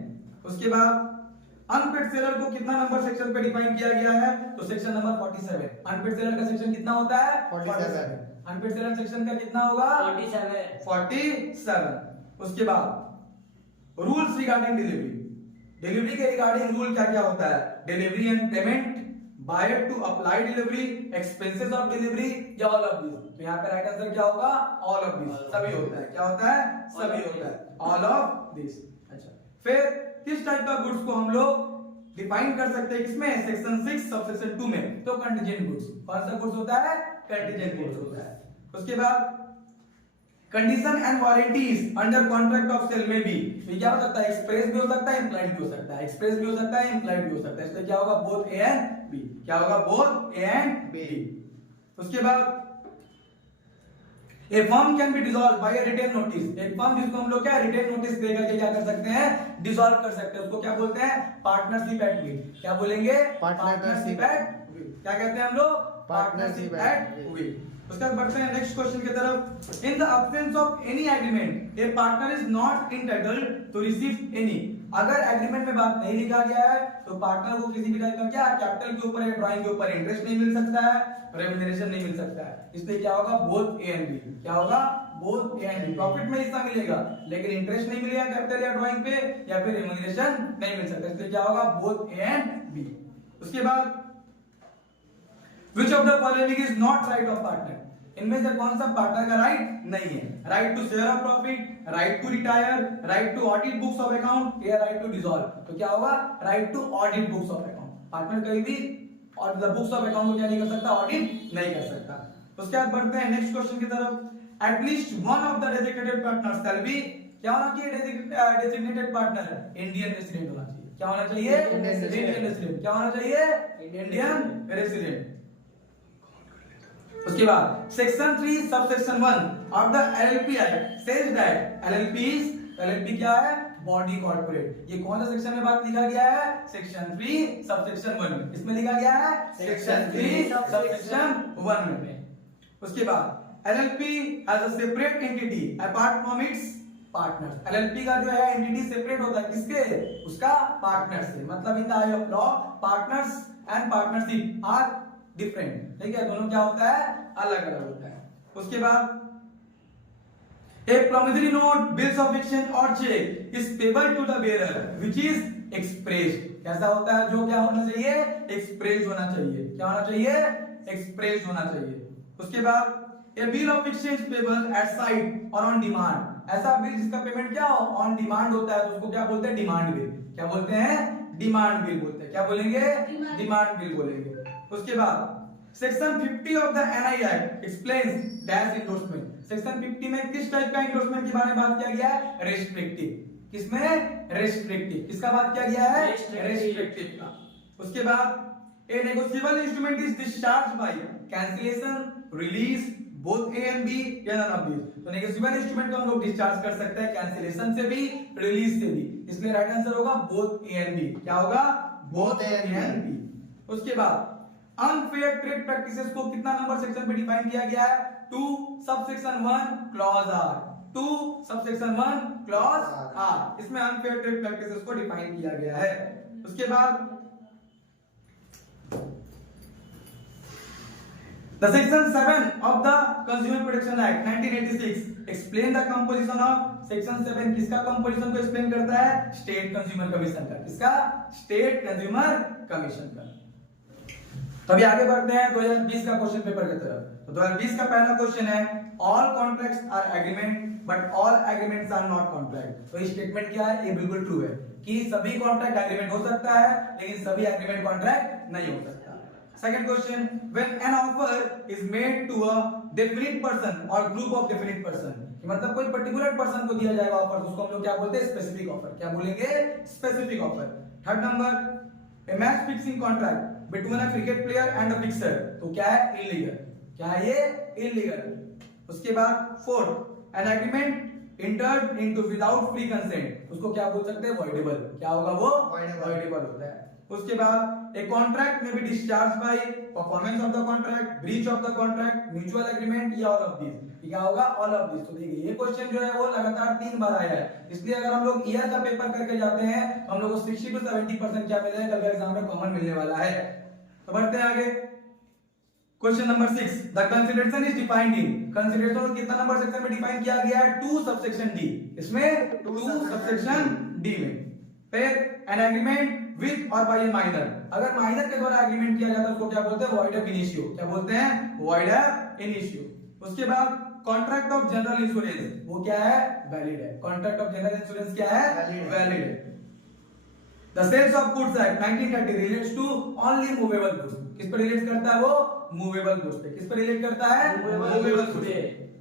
उसके बाद अनपेड सेलर को कितना नंबर सेक्शन पे डिफाइन किया गया है? तो सेक्शन नंबर 47। अनपेड सेलर का सेक्शन कितना होता है? 47। अनपेड सेलर सेक्शन का कितना होगा? 47। उसके बाद रूल्स रिगार्डिंग डिलीवरी। डिलीवरी के रिगार्डिंग रूल क्या क्या होता है? Delivery and payment, buyer to apply delivery, expenses of delivery, या ऑल ऑफ दिस। तो यहाँ पे राइट आंसर क्या होगा? All of this. सभी होता है। क्या होता है? सभी होता है। All of this. अच्छा, फिर किस टाइप का गुड्स को हम लोग डिफाइन कर सकते हैं? किसमें? सेक्शन 6 सबसेक्शन 2 में। तो कंटीजेंट गुड्स। कौन सा गुड्स होता है? कंटीजेंट गुड्स होता है। उसके बाद condition and warranties under contract of sale में भी। तो क्या हो सकता है? एक्सप्रेस भी हो सकता है, इंप्लाइड भी हो सकता है। एक्सप्रेस भी हो सकता है, इंप्लाइड भी हो सकता है। इसलिए क्या होगा? Both A and B. क्या होगा? Both A and B. उसके बाद a firm can be dissolve by a written notice. एक फर्म जिसको हम लोग क्या रिटेन नोटिस दे करके क्या कर सकते हैं? डिसॉल्व कर सकते हैं। उसको क्या बोलते हैं? Partnership at will. क्या बोलेंगे? Partnership at will. क्या कहते हैं हम लोग? Partnership at will. उसके बाद बढ़ते हैं नेक्स्ट क्वेश्चन की तरफ। In the absence of any agreement a partner is not entitled to receive any. अगर एग्रीमेंट में बात नहीं लिखा गया है तो पार्टनर को किसी भी टाइप का क्या कैपिटल के ऊपर या ड्राइंग के ऊपर इंटरेस्ट नहीं मिल सकता है, रेम्यूनरेशन नहीं मिल सकता है। इसलिए क्या होगा? Both A and B. क्या होगा? Both A and B. Profit में हिस्सा मिलेगा लेकिन इंटरेस्ट नहीं मिलेगा कैपिटल या ड्राइंग पे, या फिर रेम्यूनरेशन नहीं मिल सकता। इसलिए क्या होगा? Both A and B. उसके बाद Which of the following is not right of partner? इनमें से कौन सा पार्टनर का राइट नहीं है? Right to share of profit, right to retire, right to audit books of account, या राइट टू डिसॉल्व। तो क्या होगा? Right to audit books of account. Partner कहीं भी और बुक्स ऑफ अकाउंट को क्या नहीं कर सकता? ऑडिट नहीं कर सकता। उसके बाद बढ़ते हैं नेक्स्ट क्वेश्चन की तरफ। At least one of the designated partners shall be. क्या होना चाहिए? डेजिग्नेटेड पार्टनर इंडियन रेसिडेंट होना चाहिए। क्या होना चाहिए? Indian resident. क्या होना चाहिए? Indian resident. उसके बाद section 3 subsection 1 of the LLP act says that LLP क्या है? Body corporate. ये कौन सा सेक्शन में बात लिखा गया है? Section 3 subsection 1। इसमें लिखा गया है सेक्शन 3 सबसेक्शन 1 में। उसके बाद LLP as a separate entity apart from its partners. LLP का जो है एंटिटी सेपरेट होता है किसके? उसका पार्टनर से। मतलब in the eye of law partners and partnership are different. ठीक है, दोनों क्या होता है? अलग अलग होता है। उसके बाद एक promissory note, bills of exchange और cheque is payable to the bearer which is expressed. कैसा होता है? जो क्या होना चाहिए? एक्सप्रेस्ड होना चाहिए। क्या होना चाहिए? एक्सप्रेस्ड होना चाहिए। उसके बाद a bill of exchange payable at sight और ऑन डिमांड। ऐसा बिल जिसका पेमेंट क्या हो? ऑन डिमांड होता है तो उसको क्या बोलते हैं? Demand bill. क्या बोलते हैं? डिमांड बिल बोलते हैं। क्या बोलेंगे? डिमांड बिल बोलेंगे। उसके बाद section 50 of the NI act explains dash endorsement. Section 50 में किस टाइप का एंडोर्समेंट के बारे में बात किया गया है? रेस्ट्रिक्टिव। किसमें? रेस्ट्रिक्टिव। किसका बात किया गया है? रेस्ट्रिक्टिव का। उसके बाद a negotiable instrument is discharge by cancellation, release, both A and b, या नन ऑफ दिस। तो नेगोशिएबल इंस्ट्रूमेंट को हम लोग डिस्चार्ज कर सकते हैं कैंसिलेशन से भी, रिलीज से भी। इसलिए राइट आंसर होगा बोथ ए एंड बी। क्या होगा? Both A and B. उसके बाद अनफेयर ट्रेड प्रैक्टिसेस को कितना नंबर सेक्शन पे डिफाइन किया गया है? 2 subsection 1 clause R. 2 subsection 1 clause R. इसमें अनफेयर ट्रेड प्रैक्टिसेस को डिफाइन किया गया है। उसके बाद The section 7 of the Consumer Protection Act 1986 explain the composition of section 7। किसका कंपोजिशन को एक्सप्लेन करता है? स्टेट कंज्यूमर कमीशन का। किसका? स्टेट कंज्यूमर कमीशन का। तो अभी आगे बढ़ते हैं 2020 का क्वेश्चन पेपर की तरफ। तो 2020 का पहला क्वेश्चन है all contracts are agreement but all agreements are not contract. तो ये स्टेटमेंट क्या है? ये बिल्कुल ट्रू है कि सभी कॉन्ट्रैक्ट एग्रीमेंट हो सकता है लेकिन सभी एग्रीमेंट कॉन्ट्रैक्ट नहीं हो सकता। Second question when an offer is made to a definite person और ग्रुप ऑफ डेफिनिट पर्सन। मतलब कोई पर्टिकुलर पर्सन को दिया जाएगा ऑफर, उसको हम लोग क्या बोलते हैं? Specific offer. क्या बोलेंगे? Specific offer. Third number A match fixing contract between a cricket player and a fixer. तो क्या है? इलीगल। क्या है ये? इलीगल। उसके बाद fourth an agreement entered into without free consent, उसको क्या बोल सकते हैं? वॉइडेबल। क्या होगा वो? वॉइडेबल होता है। उसके बाद ए कॉन्ट्रैक्ट में be discharge by performance of the contract, breach of the contract, mutual agreement या ऑल ऑफ दिस। क्या होगा? All of this. तो देखिए ये क्वेश्चन जो है वो लगातार 3 बार आया है, इसलिए अगर हम लोग ईयर का पेपर करके जाते हैं हम लोग को 60 to 70% क्या मिलेगा कल एग्जाम में कॉमन मिलने वाला है। तो बढ़ते हैं आगे। Question number 6, the consideration is defined in. Consideration को कितना नंबर सेक्शन में डिफाइन किया गया है? 2 सबसेक्शन डी। इसमें 2 सबसेक्शन डी में। फिर एन एग्रीमेंट विद और बाय ए माइनर। अगर माइनर के द्वारा एग्रीमेंट किया जाता है उसको क्या बोलते हैं? वॉइड एब इनिशियो। क्या बोलते हैं? वॉइड एब इनिशियो। उसके बाद कॉन्ट्रैक्ट ऑफ जनरल इंश्योरेंस, वो क्या है? वैलिड है। कॉन्ट्रैक्ट ऑफ जनरल इंश्योरेंस क्या है? वैलिड है। The Sales of Goods Act 1930 relates to only movable goods. किस पर रिलेट करता है वो? मूवेबल गुड्स पे। किस पर रिलेट करता है? मूवेबल गुड्स पे।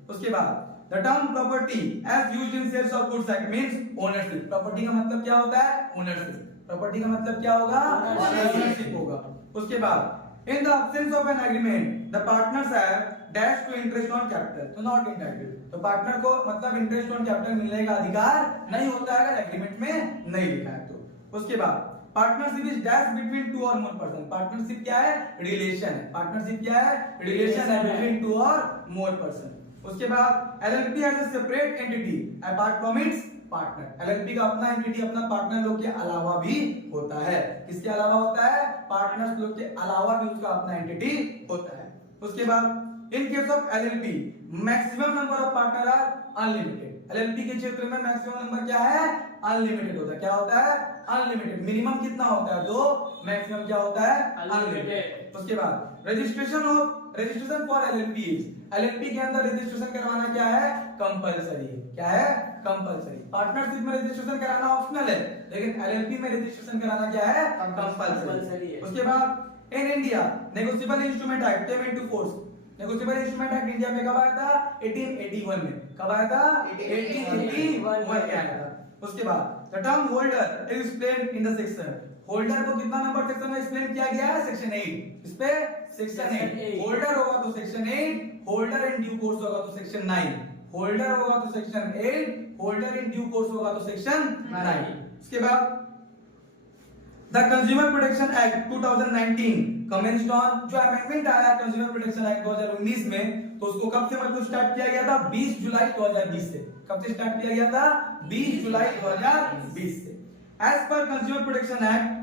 उसके बाद the term property as used in Sales of Goods Act means ownership. Property का मतलब क्या होता है? ओनरशिप। प्रॉपर्टी का मतलब क्या होगा? ओनरशिप होगा। उसके बाद in the absence of an agreement the partners have dash to interest on capital, तो not entitled। तो पार्टनर को मतलब इंटरेस्ट ऑन कैपिटल मिलने का अधिकार नहीं होता है अगर एग्रीमेंट में नहीं लिखा है तो। उसके बाद पार्टनरशिप इज डैश बिटवीन 2 और मोर पर्सन। पार्टनरशिप क्या है? रिलेशन है। पार्टनरशिप क्या है? रिलेशन है बिटवीन 2 और मोर पर्सन। उसके बाद LLP has a separate entity apart from it's partner. LLP का अपना एंटिटी अपना पार्टनर लोग के अलावा भी होता है। किसके अलावा होता है? पार्टनर्स लोग के अलावा भी उसका अपना एंटिटी होता है। उसके बाद in case of LLP maximum number of partner are unlimited. LLP के क्षेत्र में मैक्सिमम नंबर क्या है? अनलिमिटेड होता है। क्या होता है? अनलिमिटेड। मिनिमम कितना होता है? 2। मैक्सिमम क्या होता है? अनलिमिटेड। उसके बाद रजिस्ट्रेशन फॉर एलएलपी। एलएलपी के अंदर रजिस्ट्रेशन करवाना क्या है? कंपलसरी है। क्या है? कंपलसरी। पार्टनरशिप में रजिस्ट्रेशन कराना ऑप्शनल है, लेकिन एलएलपी में रजिस्ट्रेशन कराना क्या है? कंपलसरी है। उसके बाद in India negotiable instrument act came into force. Negotiable instrument act India में कब आया था? 1881 में। कब आया था? 1881 में आया था। उसके बाद the term holder is explained in the section। Holder को कितना नंबर सेक्शन में एक्सप्लेन किया गया है? सेक्शन 8। इस पे सेक्शन 8। होल्डर होगा तो section 8, holder in due course होगा तो सेक्शन 9। होल्डर होगा तो section 8, holder in due course होगा तो सेक्शन 9। उसके बाद the consumer protection act 2019 commenced on. जो अमेंडमेंट आया कंज्यूमर प्रोटेक्शन एक्ट 2019 में, तो उसको कब से मतलब स्टार्ट किया गया था? 20 जुलाई 2020 से। कब से स्टार्ट किया गया था? 20 जुलाई 2020 से। As per consumer protection act,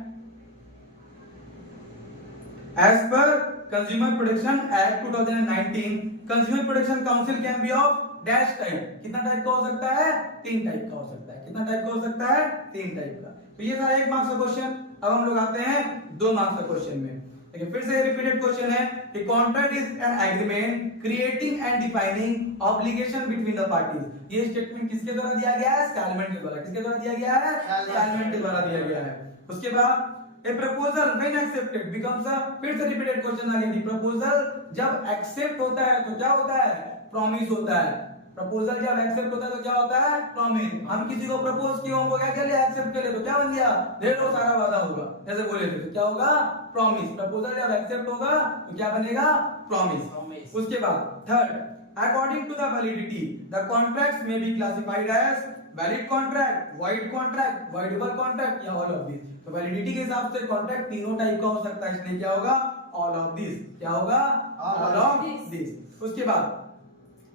as per consumer protection act 2019 consumer protection council can be of dash type. कितना टाइप का हो सकता है? 3 टाइप का हो सकता है। कितना टाइप का हो सकता है? 3 टाइप का। तो ये था 1 मार्क्स का क्वेश्चन। अब हम लोग आते हैं 2 मार्क्स का क्वेश्चन में। देखिए फिर से रिपीटेड क्वेश्चन है कि contract is an agreement creating and defining obligation between the parties. ये स्टेटमेंट किसके द्वारा दिया गया है? स्कैलमेंट के द्वारा। किसके द्वारा दिया गया है? स्कैलमेंट के द्वारा दिया गया है। उसके बाद ए proposal when accepted becomes a, फिर से रिपीटेड क्वेश्चन आ गया कि प्रपोजल जब एक्सेप्ट होता है तो क्या होता है? प्रॉमिस होता है। प्रपोजल जब एक्सेप्ट होता है तो क्या होता है? प्रॉमिस। हम किसी को प्रपोज किए होंगे, क्या कर लिया? एक्सेप्ट कर लिया, तो क्या बन गया? ढेर सारा वादा होगा, जैसे बोले थे। तो क्या होगा? प्रॉमिस। प्रपोजल जब एक्सेप्ट होगा तो क्या बनेगा? प्रॉमिस। उसके बाद third, according to the validity the contracts may be classified as valid contract, void contract, voidable contract या ऑल ऑफ दिस। तो वैलिडिटी के हिसाब से कॉन्ट्रैक्ट तीनों टाइप का हो सकता है, इसलिए क्या होगा? All of this. क्या होगा? All of this. उसके बाद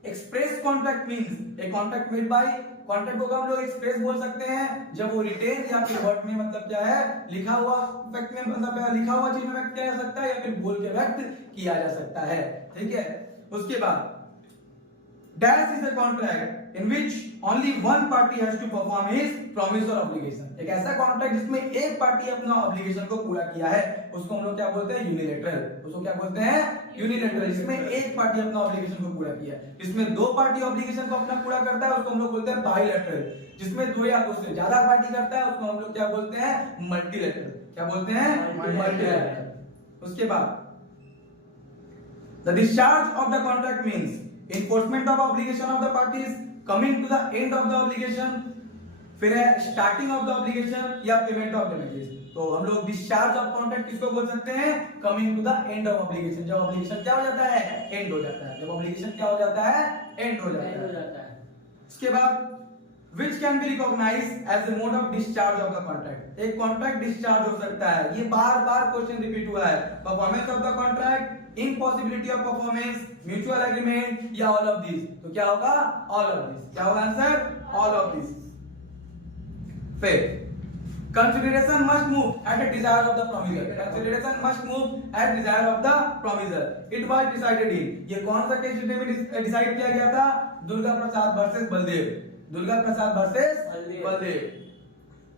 express contract means a contract made by, contract को हम लोग एक्सप्रेस बोल सकते हैं जब वो रिटेन या फिर वर्ड में मतलब क्या है? लिखा हुआ फैक्ट में मतलब लिखा हुआ चीज में व्यक्त किया जा सकता है या फिर बोल के व्यक्त किया जा सकता है। ठीक है। उसके बाद dash is a contract in which only one party has to perform his promise और ऑब्लिगेशन। एक ऐसा कॉन्ट्रैक्ट जिसमें एक पार्टी अपना ऑब्लिगेशन को पूरा किया है उसको हम लोग क्या बोलते हैं? यूनिलैटरल। उसको क्या बोलते हैं? यूनिलैटरल। जिसमें एक पार्टी अपना ऑब्लिगेशन को पूरा किया है। इसमें 2 पार्टी ऑब्लिगेशन को अपना पूरा करता है उसको हम लोग बोलते हैं बाइलैटरल। जिसमें 2 या 2 से ज्यादा पार्टी करता है उसको हम लोग क्या बोलते हैं? मल्टीलैटरल। क्या बोलते हैं? मल्टीलैटरल। उसके बाद the discharge of the contract means enforcement of obligation of the parties, coming to the end of the obligation, फिर है starting of the obligation या payment of damages। तो हम लोग discharge of contract किसको बोल सकते हैं? coming to the end of obligation। जब obligation क्या हो जाता है? end हो जाता है। जब obligation क्या हो जाता है? end हो जाता है। उसके बाद which can be recognized as the mode of discharge of the contract. एक कॉन्ट्रैक्ट डिस्चार्ज हो सकता है, ये बार बार क्वेश्चन रिपीट हुआ है. Performance of the contract, impossibility of performance, mutual agreement या ऑल ऑफ दिस. तो क्या होगा? All of this. क्या होगा आंसर? All of this. फिर consideration must move at the desire of the promiser. Consideration must move at desire of the promiser. It was decided in, ये कौन सा case में डिसाइड किया गया था? दुर्गा प्रसाद वर्सेस बलदेव. दुर्गा प्रसाद वर्सेस बलदेव.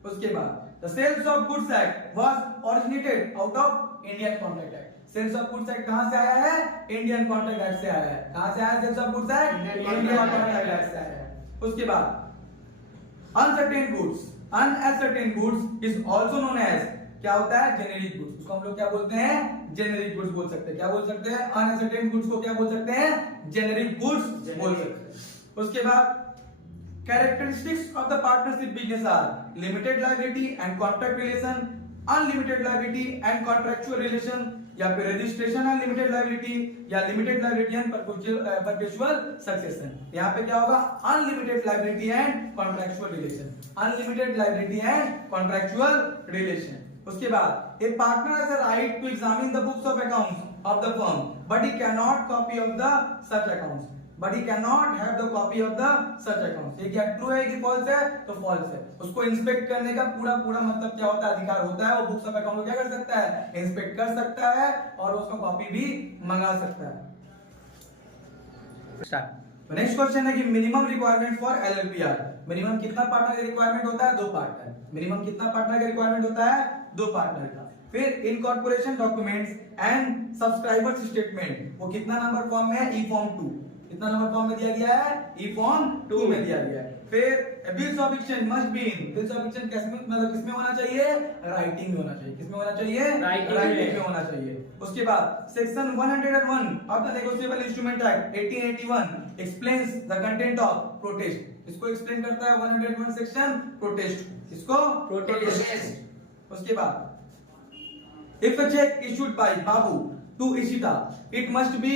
उसके बाद the Sales of Goods Act was originated out of Indian Contract Act. Sales of Goods Act कहां से आया है? Indian Contract Act से आया है. कहां से आया Sales of Goods Act? Indian Contract Act से आया है. उसके बाद uncertain goods, unascertain goods is also known as, क्या होता है? Generic goods. उसको हम लोग क्या बोलते हैं? Generic goods बोल सकते हैं. क्या बोल सकते हैं? Unascertain goods को क्या बोल सकते हैं? Generic goods बोल सकते हैं. उसके बाद characteristics of the partnership business are limited liability and contract relation, unlimited liability and contractual relation, या फिर registration and limited liability, या limited liability and perpetual succession. यहाँ पे क्या होगा? unlimited liability and contractual relation. unlimited liability and contractual relation. उसके बाद a partner has a right to examine the books of accounts of the firm, but he cannot copy of the such accounts. But he cannot have the copy of the such accounts. ये क्या true है कि false है? तो false है. उसको inspect करने का पूरा मतलब क्या होता है? अधिकार होता है. वो बुक्स ऑफ अकाउंट को क्या कर सकता है? इंस्पेक्ट कर सकता है और उसका कॉपी भी मंगा सकता है. तो नेक्स्ट क्वेश्चन है कि मिनिमम रिक्वायरमेंट फॉर एलएलपीआर. मिनिमम कितना पार्टनर का रिक्वायरमेंट होता है? 2 पार्टनर. मिनिमम कितना पार्टनर का रिक्वायरमेंट होता है? 2 पार्टनर का. फिर incorporation documents and subscribers statement, वो कितना नंबर फॉर्म में है? ई फॉर्म 2. कितना नंबर फॉर्म में दिया गया है? ई फॉर्म 2 में दिया गया है. फिर bills of exchange must be in. Bills of exchange किसमें होना चाहिए? राइटिंग में होना चाहिए. किसमें होना चाहिए? राइटिंग में होना चाहिए. उसके बाद section 101 of the negotiable instrument act 1881 explains the content of protest. इसको एक्सप्लेन करता है 101 सेक्शन प्रोटेस्ट. इसको प्रोटेस्ट. उसके बाद if a check issued by Babu to Ishita, it must be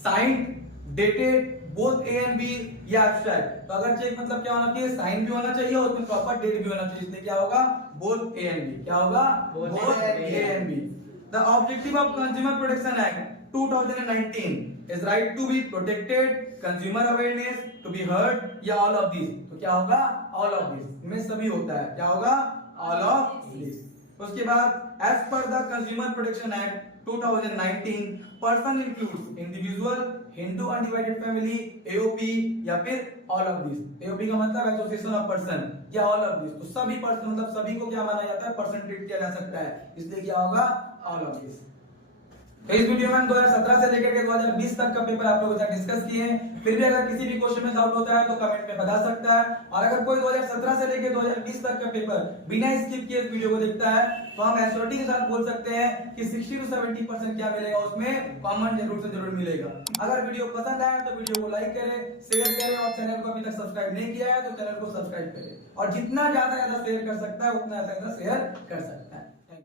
signed, dated, both A and B या abstract. तो अगर check मतलब क्या होना चाहिए? साइन भी होना चाहिए और उसमें प्रॉपर डेट भी होना चाहिए. इसलिए क्या होगा? both A and B. क्या होगा? both A and B. The objective of Consumer Protection Act 2019 is right to be protected, consumer awareness to be heard या all of these. तो क्या होगा? all of these में सभी होता है. क्या होगा? all of these. उसके बाद as per the Consumer Protection Act 2019 person includes individual, Hindu undivided family, AOP या फिर all of these. AOP का मतलब association of person या all of these. तो सभी पर्सन मतलब सभी को क्या माना जाता है? पर्सन ट्रीट किया जा सकता है. इसलिए क्या होगा? all of these. तो इस वीडियो में हम 2017 से लेकर के 2020 तक का पेपर आप लोगों के साथ डिस्कस किए हैं. फिर भी अगर किसी भी क्वेश्चन में डाउट होता है तो कमेंट में बता सकता है. और अगर कोई 2017 से लेकर 2020 तक का पेपर बिना स्किप किए इस वीडियो को देखता है तो हम एश्योरिटी के साथ बोल सकते हैं कि 60 to 70% क्या मिलेगा? उसमें कॉमन जरूर से जरूर मिलेगा. अगर वीडियो पसंद आया तो वीडियो को लाइक करें, शेयर करें और चैनल को अभी तक सब्सक्राइब नहीं किया है तो चैनल को सब्सक्राइब करें. और जितना ज्यादा शेयर कर सकता है उतना ज्यादा शेयर कर सकता है.